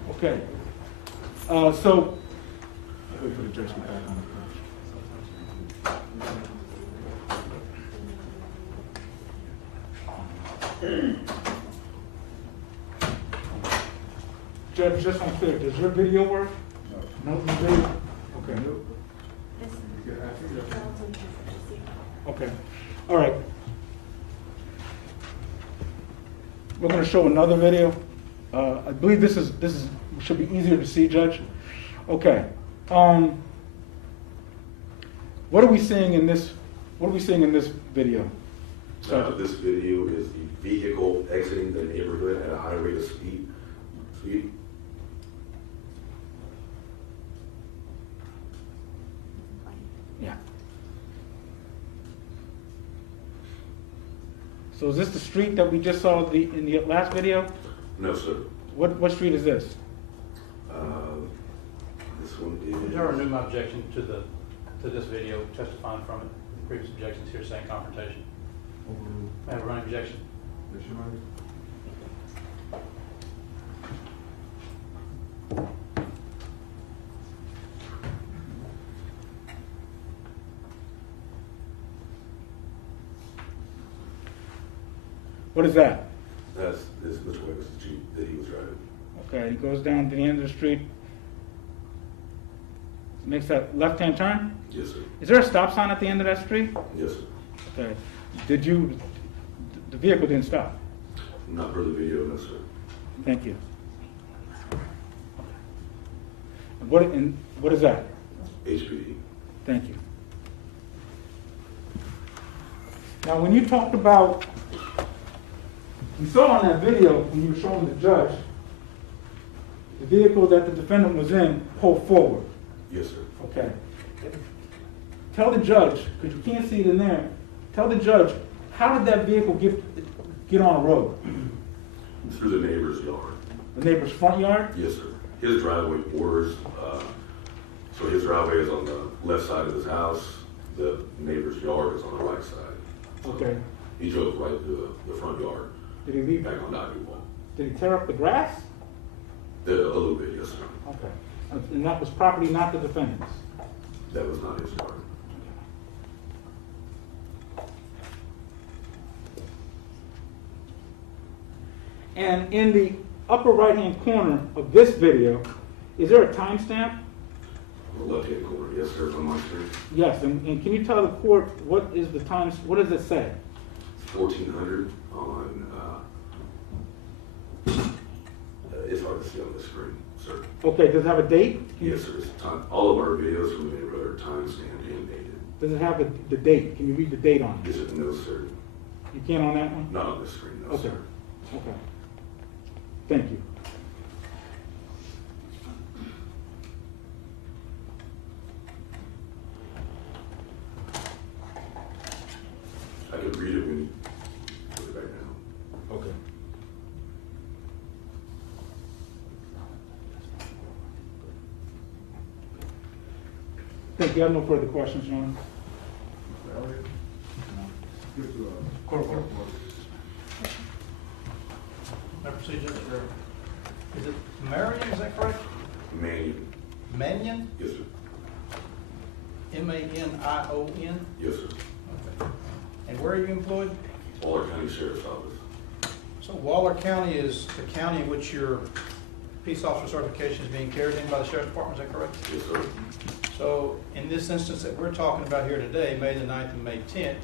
Okay. So. Wait for the judge to get back on the couch. Judge, just so I'm clear, does your video work? No. No video? Okay. Okay. All right. We're going to show another video. I believe this should be easier to see, Judge. Okay. What are we seeing in this? What are we seeing in this video? This video is the vehicle exiting the neighborhood at a high rate of speed. Yeah. So is this the street that we just saw in the last video? No, sir. What street is this? This one is. There are no objection to this video testifying from it. Previous objections here saying confrontation. I have a running objection. What is that? That's Mr. Cuevas' Jeep that he was driving. Okay, he goes down to the end of the street, makes that left-hand turn? Yes, sir. Is there a stop sign at the end of that street? Yes, sir. Okay. The vehicle didn't stop? Not for the video, no, sir. Thank you. And what is that? HPD. Thank you. Now, when you talked about, you saw on that video when you were showing the judge, the vehicle that the defendant was in pulled forward. Yes, sir. Okay. Tell the judge, because you can't see it in there, tell the judge, how did that vehicle get on the road? Through the neighbor's yard. The neighbor's front yard? Yes, sir. His driveway borders, so his driveway is on the left side of his house. The neighbor's yard is on the right side. Okay. He drove right through the front yard, Did he leave? back on Ivy Wall. Did he tear up the grass? A little bit, yes, sir. Okay. And that was property not the defendant's? That was not his yard. And in the upper right-hand corner of this video, is there a timestamp? On the left-hand corner, yes, sir, on my screen. Yes, and can you tell the court what is the time, what does it say? 1400 on, it's hard to see on the screen, sir. Okay, does it have a date? Yes, sir, it's time. All of our videos from the neighborhood are time-stamped and dated. Does it have the date? Can you read the date on it? Is it no, sir? You can't on that one? Not on the screen, no, Okay. sir. Okay. Thank you. I can read it when you put it back down. Okay. Thank you. I have no further questions, Your Honor. May I proceed, Judge? Is it Marin, is that correct? Manion. Manion? Yes, sir. M-A-N-I-O-N? Yes, sir. Okay. And where are you employed? Waller County Sheriff's Office. So Waller County is the county in which your peace officer certification is being carried in by the Sheriff's Department, is that correct? Yes, sir. So in this instance that we're talking about here today, May the 9th and May 10th,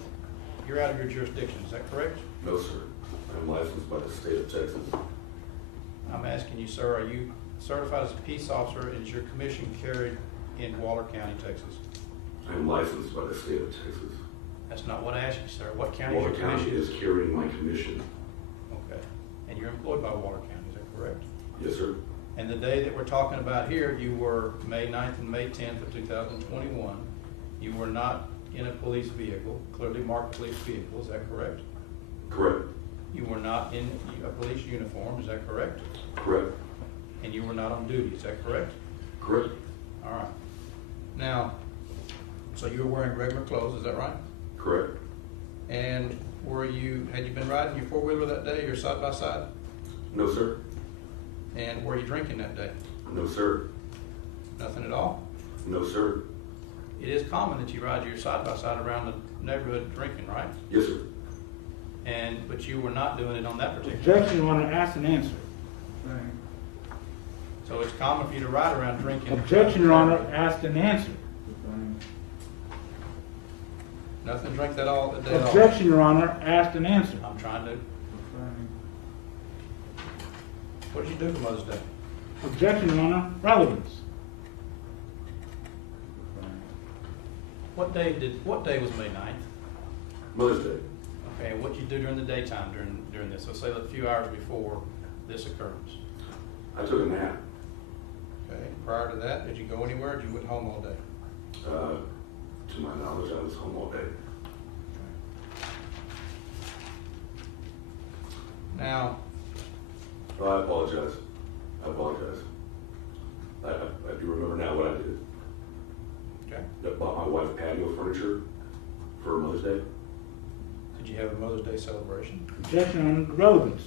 you're out of your jurisdiction, is that correct? No, sir. I'm licensed by the state of Texas. I'm asking you, sir, are you certified as a peace officer and is your commission carried in Waller County, Texas? I am licensed by the state of Texas. That's not what I asked you, sir. What county is Waller your County commission? is carrying my commission. Okay. And you're employed by Waller County, is that correct? Yes, sir. And the day that we're talking about here, you were May 9th and May 10th of 2021. You were not in a police vehicle, clearly marked police vehicle, is that correct? Correct. You were not in a police uniform, is that correct? Correct. And you were not on duty, is that correct? Correct. All right. Now, so you were wearing regular clothes, is that right? Correct. And had you been riding your four-wheeler that day, your side-by-side? No, sir. And were you drinking that day? No, sir. Nothing at all? No, sir. It is common that you ride your side-by-side around the neighborhood drinking, right? Yes, sir. But you were not doing it on that particular Objection, Your Honor. Ask and answer. So it's common for you to ride around drinking. Objection, Your Honor. Ask and answer. Nothing to drink that all the day at all. Objection, Your Honor. Ask and answer. I'm trying to. What did you do for Mother's Day? Objection, Your Honor. Relevance. What day was May 9th? Mother's Day. Okay, and what did you do during the daytime during this? So say a few hours before this occurrence. I took a nap. Okay, prior to that, did you go anywhere or you went home all day? To my knowledge, I was home all day. Now, I apologize. I apologize. I do remember now what I did. okay, I bought my wife patio furniture for Mother's Day. did you have a Mother's Day celebration? Objection, Your Honor. Relevance.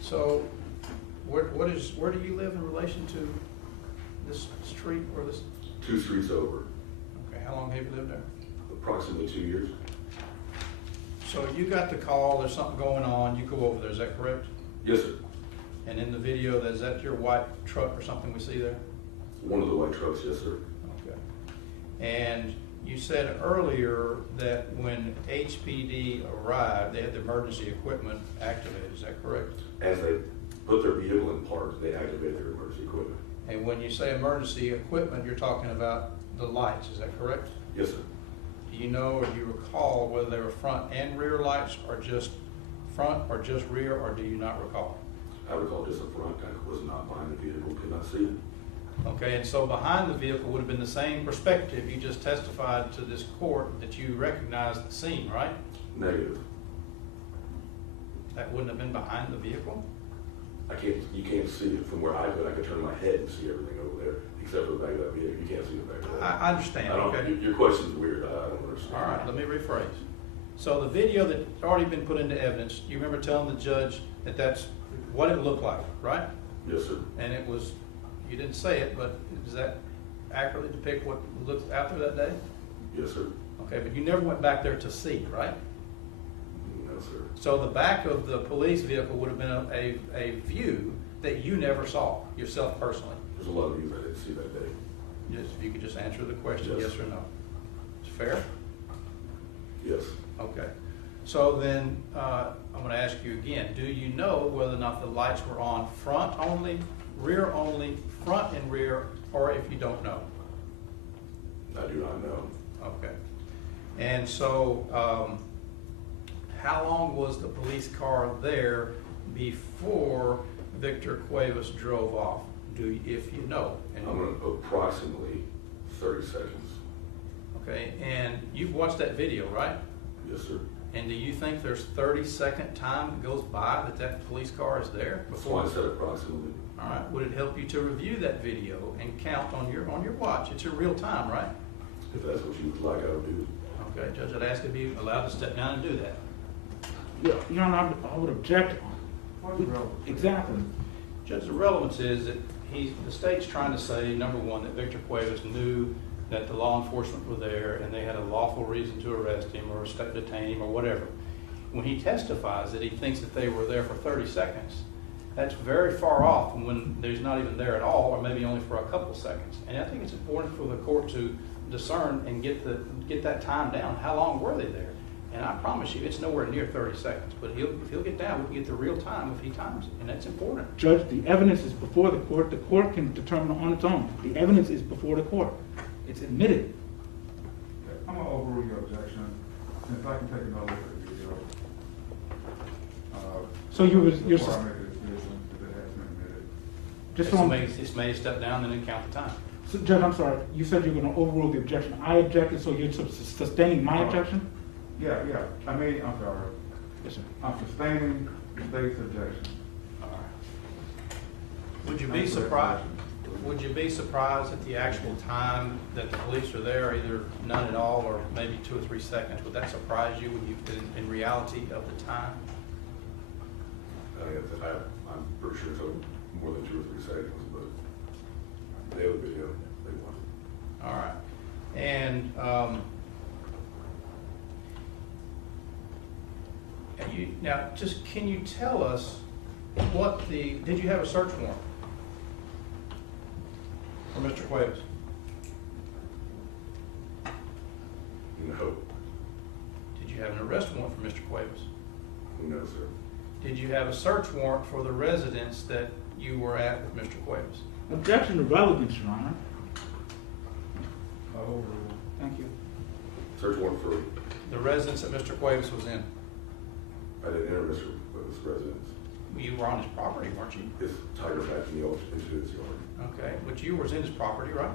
So, where do you live in relation to this street or this? 2 streets over. Okay, how long have you lived there? Approximately 2 years. So you got the call, there's something going on, you go over there, is that correct? Yes, sir. And in the video, is that your white truck or something we see there? One of the white trucks, yes, sir. Okay. And you said earlier that when HPD arrived, they had the emergency equipment activated, is that correct? As they put their vehicle in park, they activated their emergency equipment. And when you say emergency equipment, you're talking about the lights, is that correct? Yes, sir. Do you know or do you recall whether they were front and rear lights, or just front, or just rear, or do you not recall? I recall just the front, I was not behind the vehicle, could not see it. Okay, and so behind the vehicle would have been the same perspective. You just testified to this court that you recognized the scene, right? Negative. That wouldn't have been behind the vehicle? You can't see it from where I could turn my head and see everything over there, except for the back of that vehicle. You can't see the back of that. I understand, okay. Your question's weird, I don't understand. All right, let me rephrase. So the video that's already been put into evidence, you remember telling the judge that that's what it looked like, right? Yes, sir. And it was, you didn't say it, but does that accurately depict what looked out there that day? Yes, sir. Okay, but you never went back there to see, right? No, sir. So the back of the police vehicle would have been a view that you never saw yourself personally. There's a lot of views I didn't see that day. Just, if you could just answer the question, Yes. yes or no. It's fair? Yes. Okay. So then, I'm gonna ask you again, do you know whether or not the lights were on front only, rear only, front and rear, or if you don't know? I do not know. Okay. And so, how long was the police car there before Victor Cuevas drove off? If you know. And I'm gonna approximately 30 seconds. okay, and you've watched that video, right? Yes, sir. And do you think there's 30-second time that goes by that police car is there That's why before? I said approximately. All right. Would it help you to review that video and count on your watch? It's in real time, right? If that's what you would like, I would do. Okay, Judge, I'd ask to be allowed to step down and do that. Yeah, Your Honor, I would object. Exactly. Judge, the relevance is that the state's trying to say, number one, that Victor Cuevas knew that the law enforcement were there and they had a lawful reason to arrest him or detain him or whatever. When he testifies that he thinks that they were there for 30 seconds, that's very far off from when there's not even there at all, or maybe only for a couple seconds. And I think it's important for the court to discern and get that time down. How long were they there? And I promise you, it's nowhere near 30 seconds. But if he'll get down, we can get the real time if he times it, and that's important. Judge, the evidence is before the court. The court can determine on its own. The evidence is before the court. It's admitted. I'm gonna overrule your objection, since I can take another look at the video. So you're Before I make a decision, if it has been admitted. just It's so made a step down and then count the time. So, Judge, I'm sorry. You said you're going to overrule the objection. I objected, so you're sustaining my objection? Yeah, I'm sorry. Yes, sir. I'm sustaining the state's objection. All right. Would you be surprised at the actual time that the police are there, either none at all or maybe 2 or 3 seconds? Would that surprise you when in reality of the time? I'm pretty sure it's more than 2 or 3 seconds, but they have a video they want. All right. And now, just can you tell us did you have a search warrant for Mr. Cuevas? No. Did you have an arrest warrant for Mr. Cuevas? No, sir. Did you have a search warrant for the residence that you were at with Mr. Cuevas? Objection to relevance, Your Honor. Overrule. Thank you. Search warrant for, The residence that Mr. Cuevas was in? I didn't enter Mr. Cuevas' residence. You were on his property, weren't you? It's tighter back in the old, into his yard. Okay, but you was in his property, right?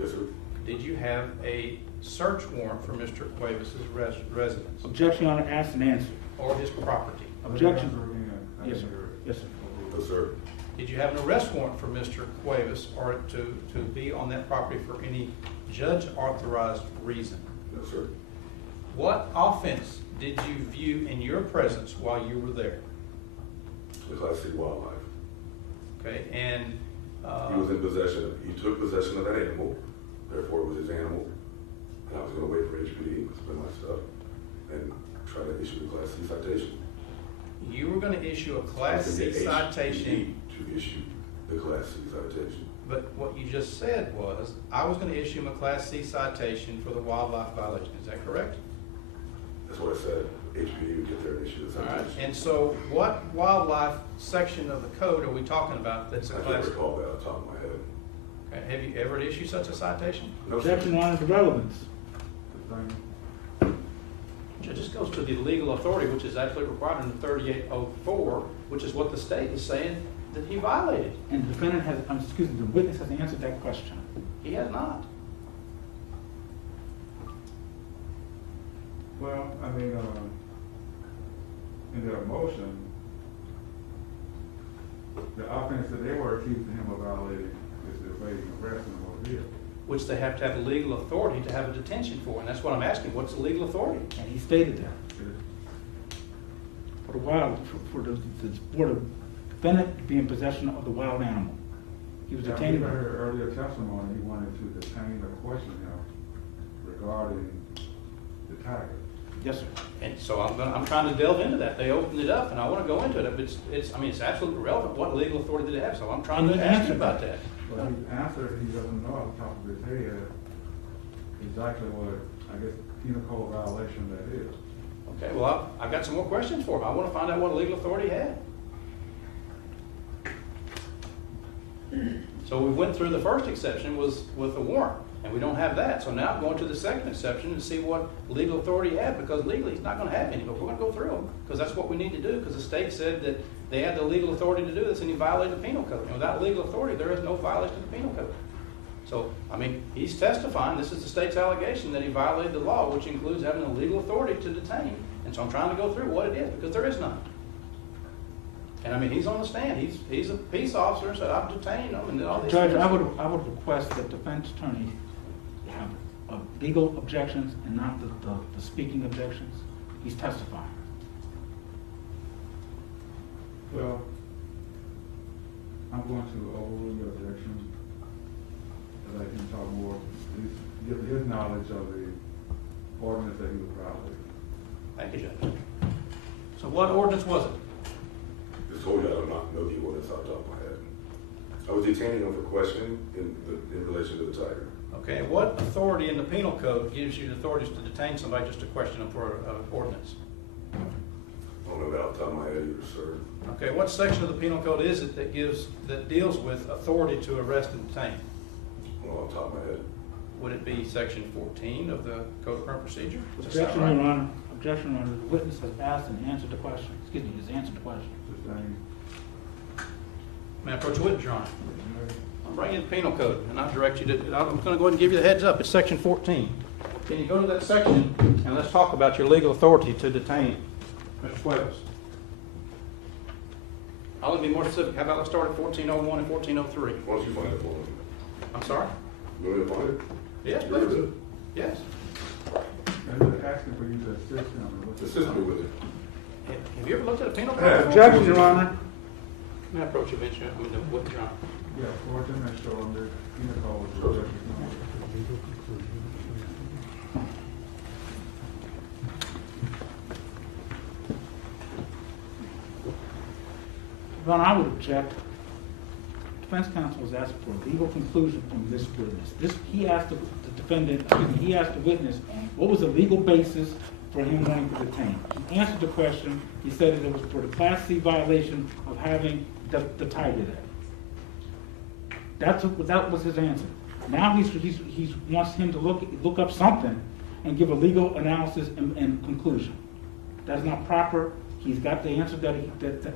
Yes, sir. Did you have a search warrant for Mr. Cuevas' residence Objection, Your Honor, asked and answered. or his property? Objection. Again. Yes, sir. Yes, sir. No, sir. Did you have an arrest warrant for Mr. Cuevas or to be on that property for any judge-authorized reason? No, sir. What offense did you view in your presence while you were there? The Class C wildlife. Okay, and He was in possession, he took possession of that animal, therefore it was his animal. And I was gonna wait for HPD to spend my stuff. and try to issue a Class C citation. You were gonna issue a Class C citation, To issue the Class C citation. but what you just said was, I was gonna issue him a Class C citation for the wildlife violation, is that correct? That's what I said. HPD would get there and issue the All right, citation. and so what wildlife section of the code are we talking about that's a I can't Class? recall that off the top of my head. Okay, have you ever issued such a citation? No, sir. Objection, Your Honor, the relevance. It just goes to the legal authority, which is actually required under 3804, which is what the state is saying that he violated. And the defendant has, excuse me, the witness has answered that question. He has not. Well, I mean, in their motion, the offense that they were accusing him of violating is the evading arrest in a motor vehicle. Which they have to have legal authority to have a detention for, and that's what I'm asking, what's the legal authority? And he stated that. For the wild, for the defendant to be in possession of the wild animal. He was Now, detained. we heard earlier testimony, he wanted to detain or question him regarding the tiger. Yes, sir. And so I'm trying to delve into that. They opened it up, and I want to go into it, but it's absolutely irrelevant what legal authority they have, so I'm trying And to he ask you answered about that. that. But his answer, he doesn't know off the top of his head exactly what, I guess, penal code violation that is. Okay, well, I've got some more questions for him. I want to find out what legal authority he had. So we went through the first exception was with a warrant, and we don't have that. So now I'm going to the second exception and see what legal authority he had, because legally he's not going to have any, but we're going to go through them, because that's what we need to do, because the state said that they had the legal authority to do this, and he violated the penal code. And without legal authority, there is no violation of the penal code. So, I mean, he's testifying, this is the state's allegation that he violated the law, which includes having the legal authority to detain. And so I'm trying to go through what it is, because there is none. And I mean, he's on the stand, he's a peace officer, and said, I've detained him, and did all these Judge, things. I would request that defense attorney have legal objections and not the speaking objections. He's testifying. Well, I'm going to overrule your objection, that I can talk more, at least give his knowledge of the ordinance that he was violating. Thank you, Judge. So what ordinance was it? Just told you I do not know the ordinance off the top of my head. I was detaining him for questioning in relation to the tiger. Okay, what authority in the penal code gives you the authorities to detain somebody just to question them for an ordinance? I don't know that off the top of my head either, sir. Okay, what section of the penal code is it that deals with authority to arrest and detain? I don't know off the top of my head. Would it be section 14 of the Code of Criminal Procedure? Does that Objection, sound Your right? Honor. Objection, Your Honor. The witness has asked and answered the question. Excuse me, has answered the question. Sustained. May I approach the witness, Your Honor? I'm bringing the penal code, and I direct you to, I'm going to go ahead and give you the heads up. It's section 14. Can you go to that section, and let's talk about your legal authority to detain Mr. Cuevas. I'll be more specific. How about let's start at 1401 and 1403? Why don't you find it for me? I'm sorry? You want me to find it? Yes, You're please. good. Yes. And they're asking for you to assist him. Assist me with it. Have you ever looked at a penal Yeah. code? Objection, Your Honor. May I approach you, Mr. Witness, Your Honor? Yeah, forward them and show them the penal code. Sure. Your Honor, I would object. Defense counsel was asking for a legal conclusion from this witness. He asked the defendant, he asked the witness, what was the legal basis for him wanting to detain? He answered the question. He said that it was for the Class C violation of having the tiger there. That was his answer. Now he wants him to look up something and give a legal analysis and conclusion. That's not proper. He's got the answer that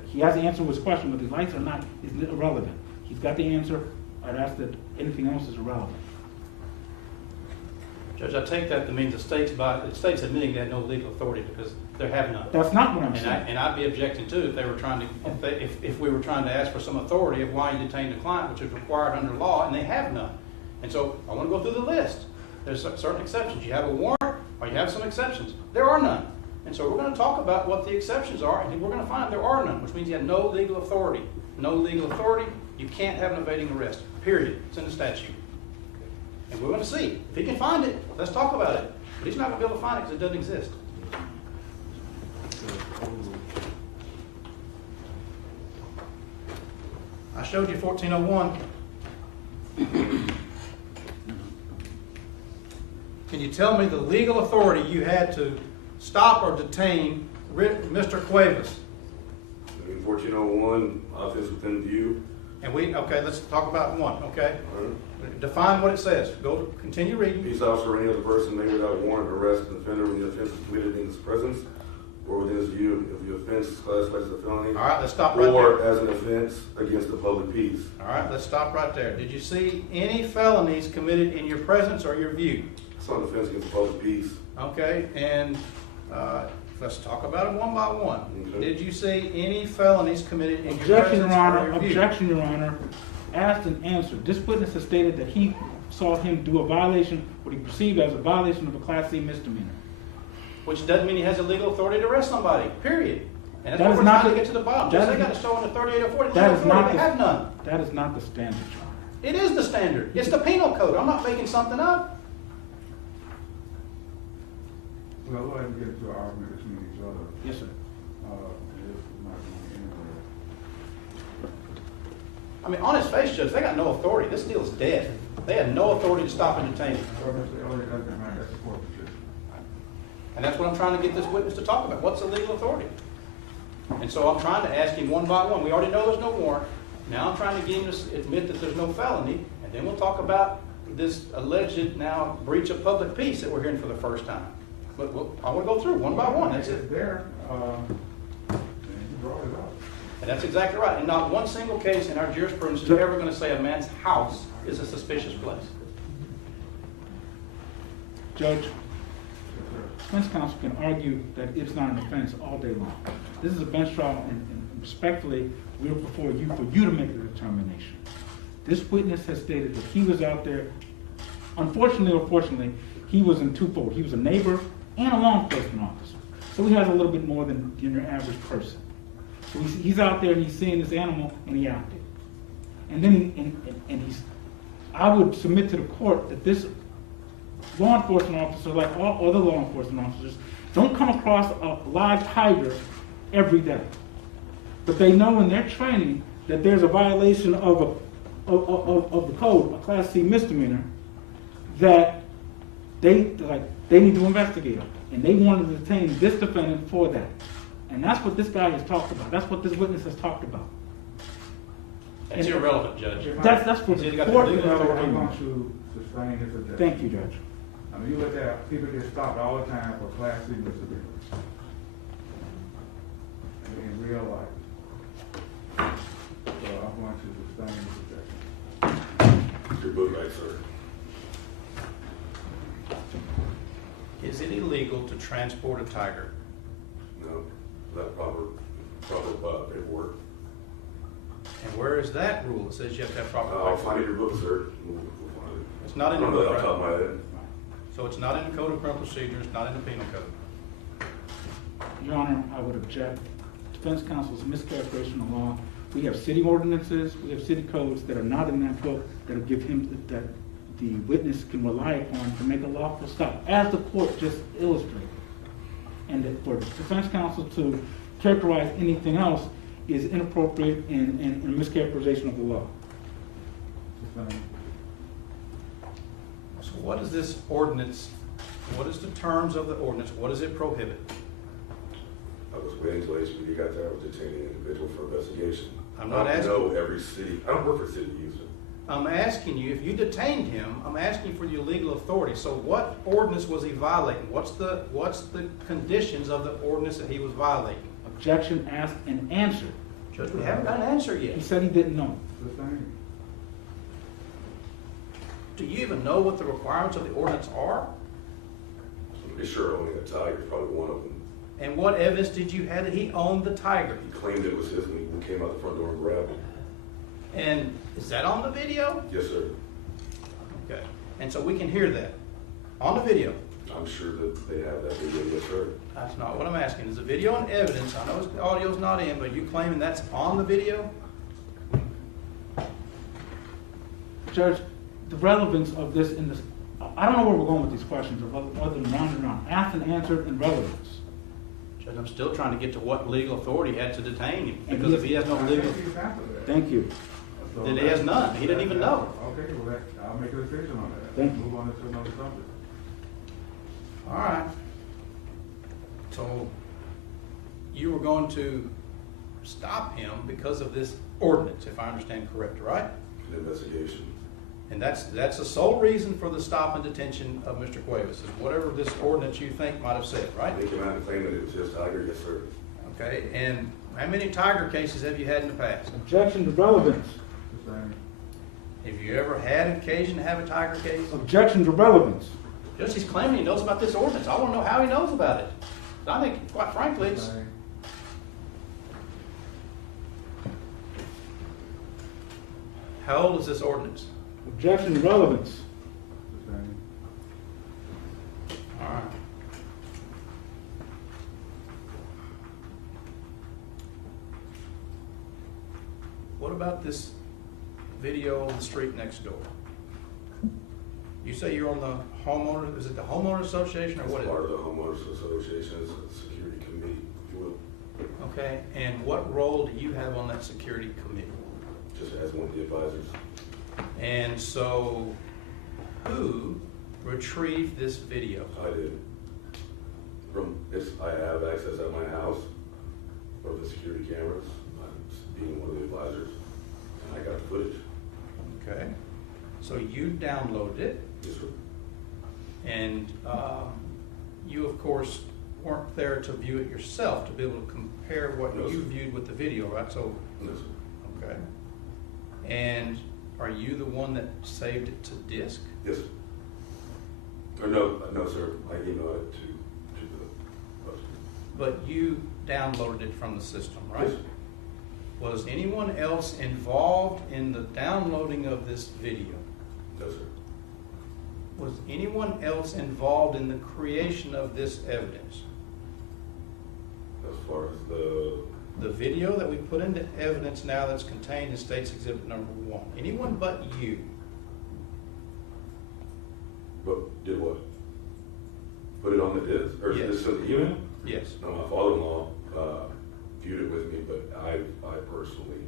he has the answer to his question, but his lights are not is irrelevant. He's got the answer. I'd ask that anything else is irrelevant. Judge, I take that to mean the state's admitting they had no legal authority because they have none. That's not what I'm saying. And I'd be objecting too if they were trying to, if we were trying to ask for some authority of why you detained a client, which is required under law, and they have none. And so I want to go through the list. There's certain exceptions. You have a warrant, or you have some exceptions. There are none. And so we're going to talk about what the exceptions are, and we're going to find there are none, which means you have no legal authority. No legal authority, you can't have an evading arrest. Period. It's in the statute. And we're going to see. If he can find it, let's talk about it. But he's not going to be able to find it because it doesn't exist. I showed you 1401. Can you tell me the legal authority you had to stop or detain Mr. Cuevas? In 1401, offense within view. And okay, let's talk about one, okay? All right. Define what it says. Continue reading. Peace officer or any other person may without warrant arrest an offender when the offense is committed in his presence or within his view if the offense is classified as a felony. All right, let's stop right Or there. as an offense against the public peace. All right, let's stop right there. Did you see any felonies committed in your presence or your view? It's an offense against the public peace. Okay, and let's talk about them one by one. Okay. Did you see any felonies committed in your Objection, presence Your Honor. or your view? Objection, Your Honor. Asked and answered. This witness has stated that he saw him do a violation, what he perceived as a violation of a Class C misdemeanor. Which doesn't mean he has a legal authority to arrest somebody, period. And that's That what is we're not trying to the- get to the bottom. that Just they is got to not- show in the 38 or 40 That legal is authority. not They the, have none. that is not the standard, Your Honor. It is the standard. It's the penal code. I'm not making something up. Well, we'll go ahead and get into an argument between each other. Yes, sir. It's not going anywhere. I mean, on his face, Judge, they got no authority. This deal is dead. They had no authority to stop and detain him. Well, Mr. Elliott, doesn't matter, that's a forfeiture. And that's what I'm trying to get this witness to talk about. What's the legal authority? And so I'm trying to ask him one by one. We already know there's no warrant. Now I'm trying to get him to admit that there's no felony. And then we'll talk about this alleged now breach of public peace that we're hearing for the first time. But I want to go through one by one. That's it. It's there, and you brought it up. And that's exactly right. And not one single case in our jurisprudence is ever going to say a man's house is a suspicious place. Judge, defense counsel can argue that it's not an offense all day long. This is a bench trial, and respectfully, we're before you for you to make the determination. This witness has stated that he was out there, unfortunately or fortunately, he was in twofold. He was a neighbor and a law enforcement officer. So he has a little bit more than your average person. So he's out there and he's seeing this animal and he acted. And then I would submit to the court that this law enforcement officer, like all other law enforcement officers, don't come across a live tiger every day. But they know in their training that there's a violation of the code, a Class C misdemeanor, that they need to investigate them. And they want to detain this defendant for that. And that's what this guy has talked about. That's what this witness has talked about. That's irrelevant, Judge. That's for He's the either got the court. legal authority. I'm going to sustain his objection. Thank you, Judge. I mean, you look at, people get stopped all the time for Class C misdemeanors. In real life. So I'm going to sustain his objection. Your book right, sir. Is it illegal to transport a tiger? No, not proper paperwork. And where is that rule that says you have to have proper I'll paperwork? find it in your book, sir. We'll find it. It's not in I the don't know book, off the top of right? my head. So it's not in the Code of Criminal Procedure, it's not in the Penal Code. Your Honor, I would object. Defense counsel's mischaracterization of law. We have city ordinances, we have city codes that are not in that book that'll give him, that the witness can rely upon to make a lawful stop, as the court just illustrated. And that for defense counsel to characterize anything else is inappropriate and a mischaracterization of the law. Sustain. So what is this ordinance, what is the terms of the ordinance, what does it prohibit? I was waiting until HPD got there. I was detaining an individual for investigation. I'm not I asking- know every city. I don't work for the city of Houston. I'm asking you, if you detained him, I'm asking for your legal authority. So what ordinance was he violating? What's the conditions of the ordinance that he was violating? Objection asked and answered. Judge, we haven't got an answer He yet. said he didn't know. Sustain. Do you even know what the requirements of the ordinance are? I'm pretty sure owning a tiger is probably one of them. And what evidence did you have that he owned the tiger? He claimed it was his when he came out the front door and grabbed it. And is that on the video? Yes, sir. Okay. And so we can hear that on the video. I'm sure that they have that video. Yes, sir. That's not what I'm asking. Is the video on evidence? I know the audio's not in, but you claiming that's on the video? Judge, the relevance of this in this, I don't know where we're going with these questions, other than round and round. Asked and answered and relevance. And I'm still trying to get to what legal authority he had to detain him, And because if he has no legal, Thank you. then he has none. He didn't even know. Okay, well, I'll make a decision on that. Thank you. Move on to another subject. All right. So you were going to stop him because of this ordinance, if I understand correct, right? An investigation. And that's the sole reason for the stop and detention of Mr. Cuevas, is whatever this ordinance you think might have said, right? They came out and claimed that it was just Tiger, yes, sir. Okay, and how many tiger cases have you had in the past? Objection to relevance. Sustained. Have you ever had occasion to have a tiger case? Objection to relevance. Just he's claiming he knows about this ordinance. I want to know how he knows about it. I think, quite frankly, it's, Sustained. how old is this ordinance? Objection to relevance. Sustained. All right. What about this video on the street next door? You say you're on the homeowner, is it the homeowner association or It's what is part of it? the homeowners association's security committee, if you will, Okay, and what role do you have on that security committee? just as one of the advisors. And so, who retrieved this video? I did. I have access at my house of the security cameras, being one of the advisors, and I got the footage. Okay, so you downloaded it, Yes, sir. and you, of course, weren't there to view it yourself, to be able to compare what No, you sir. viewed with the video, right? So, No, sir. okay. And are you the one that saved it to disk? Yes, sir. Or no, sir. I emailed it to the person. But you downloaded it from the system, right? Yes, sir. Was anyone else involved in the downloading of this video? No, sir. Was anyone else involved in the creation of this evidence? As far as The video that we put into evidence now that's contained in State's Exhibit number 1. Anyone but you? but did what? Put it on the disc, or Yes. send the email? Yes. No, my father-in-law viewed it with me, but I personally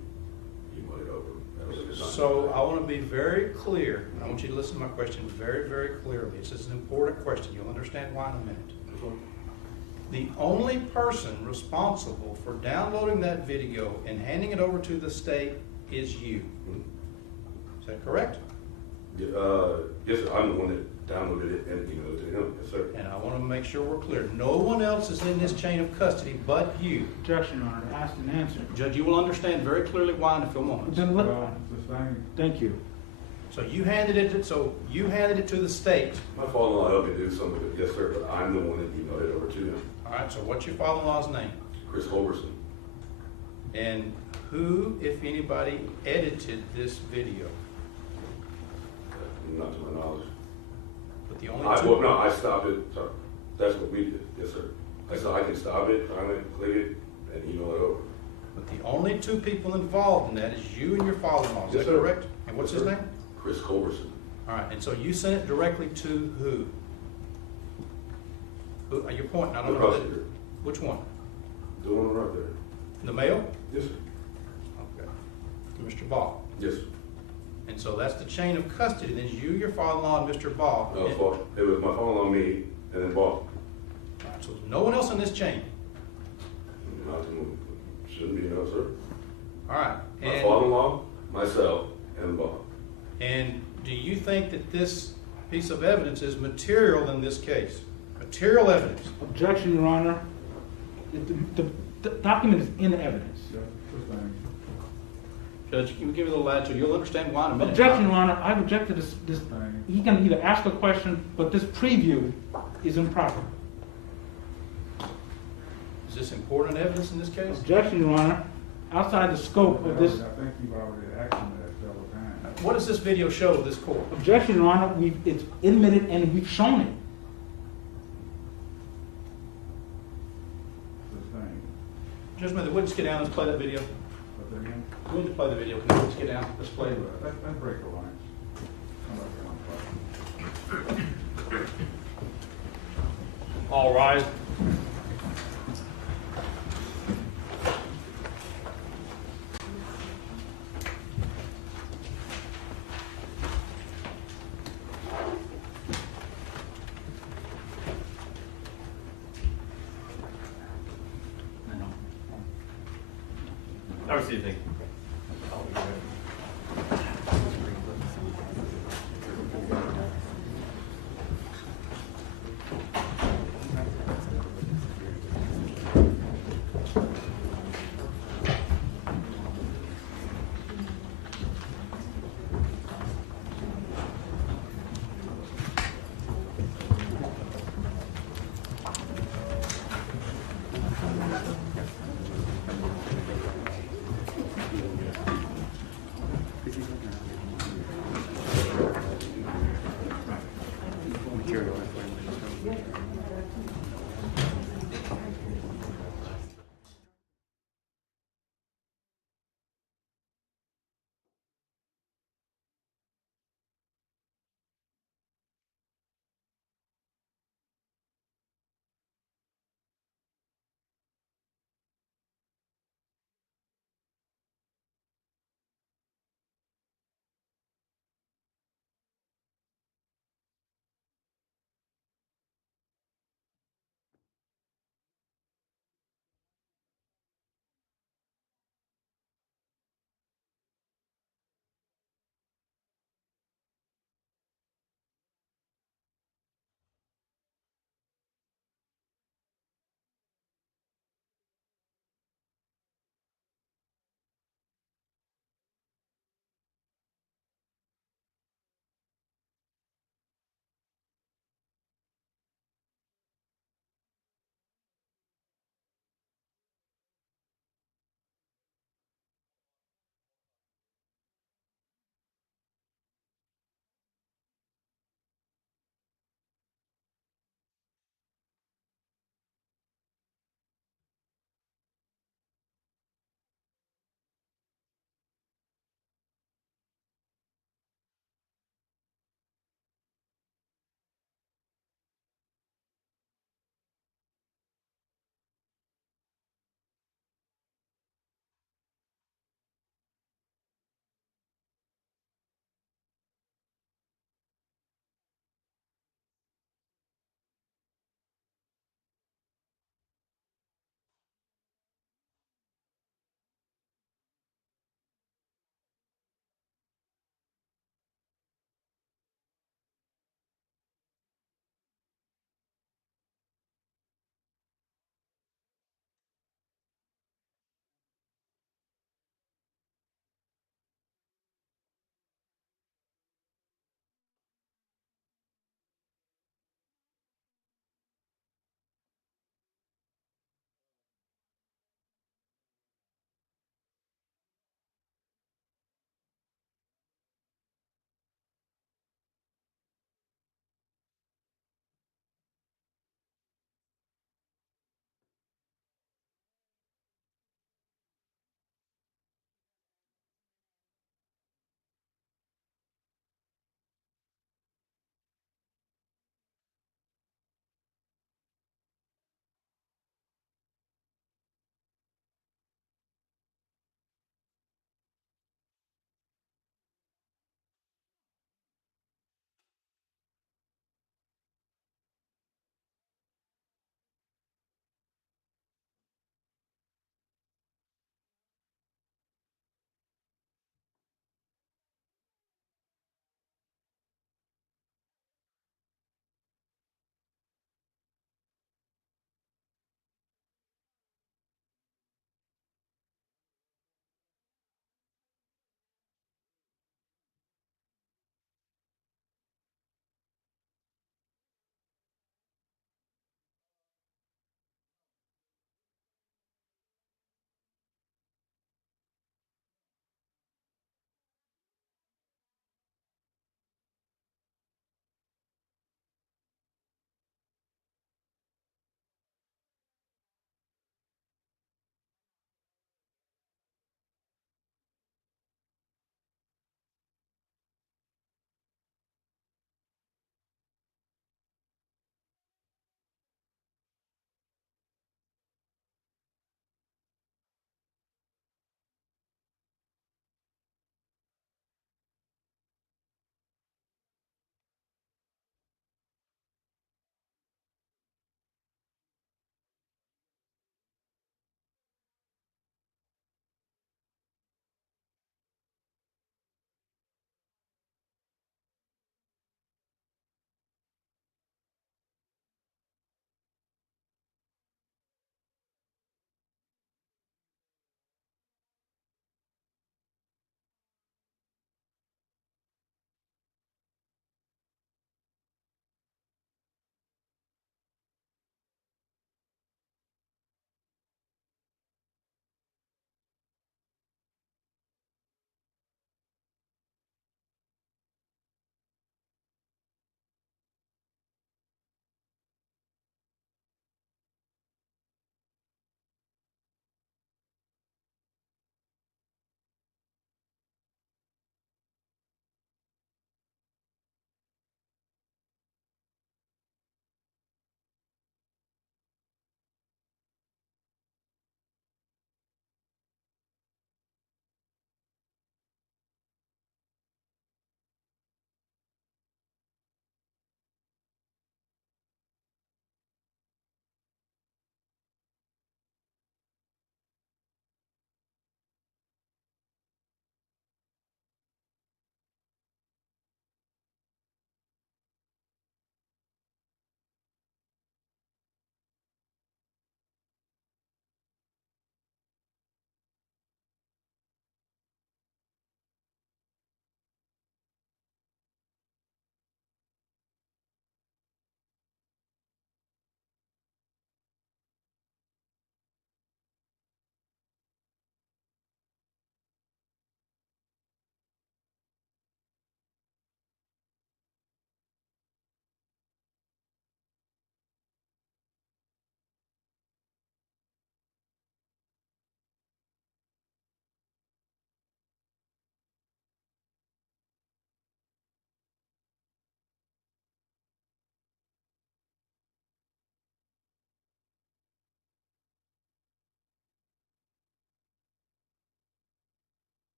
emailed it over. That was at the time. So I want to be very clear. I want you to listen to my question very, very clearly. This is an important question. You'll understand why in a minute. The only person responsible for downloading that video and handing it over to the state is you. Is that correct? Yes, sir. I'm the one that downloaded it and emailed it to him. Yes, sir. And I want to make sure we're clear. No one else is in this chain of custody but you. Objection, Your Honor. Asked and answered. Judge, you will understand very clearly why in a few moments. Then let, Sustained. thank you. So you handed it to the state. My father-in-law helped me do some of it, yes, sir, but I'm the one that emailed it over to him. All right, so what's your father-in-law's name? Chris Culberson. And who, if anybody, edited this video? Not to my knowledge. But the only Well, no, I stopped it. Sorry. That's what we did. Yes, sir. I said I can stop it, finally click it, and email it over. But the only two people involved in that is you and your father-in-law. Is Yes, that sir. correct? And what's Yes, his sir. name? Chris Culberson. All right, and so you sent it directly to who? Who are you pointing? I The don't know. prosecutor. Which one? The one right there. The mail? Yes, sir. Okay. To Mr. Ball. Yes, sir. And so that's the chain of custody. Then you, your father-in-law, and Mr. Ball. No, it was my father-in-law, me, and then Bob. All right, so there's no one else in this chain. Shouldn't be, no, sir. All right. My father-in-law, myself, and Bob. And do you think that this piece of evidence is material in this case? Material evidence? Objection, Your Honor. The document is in evidence. Sustained. Judge, can you give me a little latitude? You'll understand why in a minute. Objection, Your Honor. I've objected to this. He can either ask a question, but this preview is improper. Is this important evidence in this case? Objection, Your Honor. Outside the scope of this. I think you've already acted on that several times. What does this video show to this court? Objection, Your Honor. It's admitted and we've shown it. Sustained. Judge, may the witness get down, let's play that video. But then again, We need to play the video. Can the witness get down? Let's play it. let's break the lines. Come back here on. All rise. Have a seat, Nick.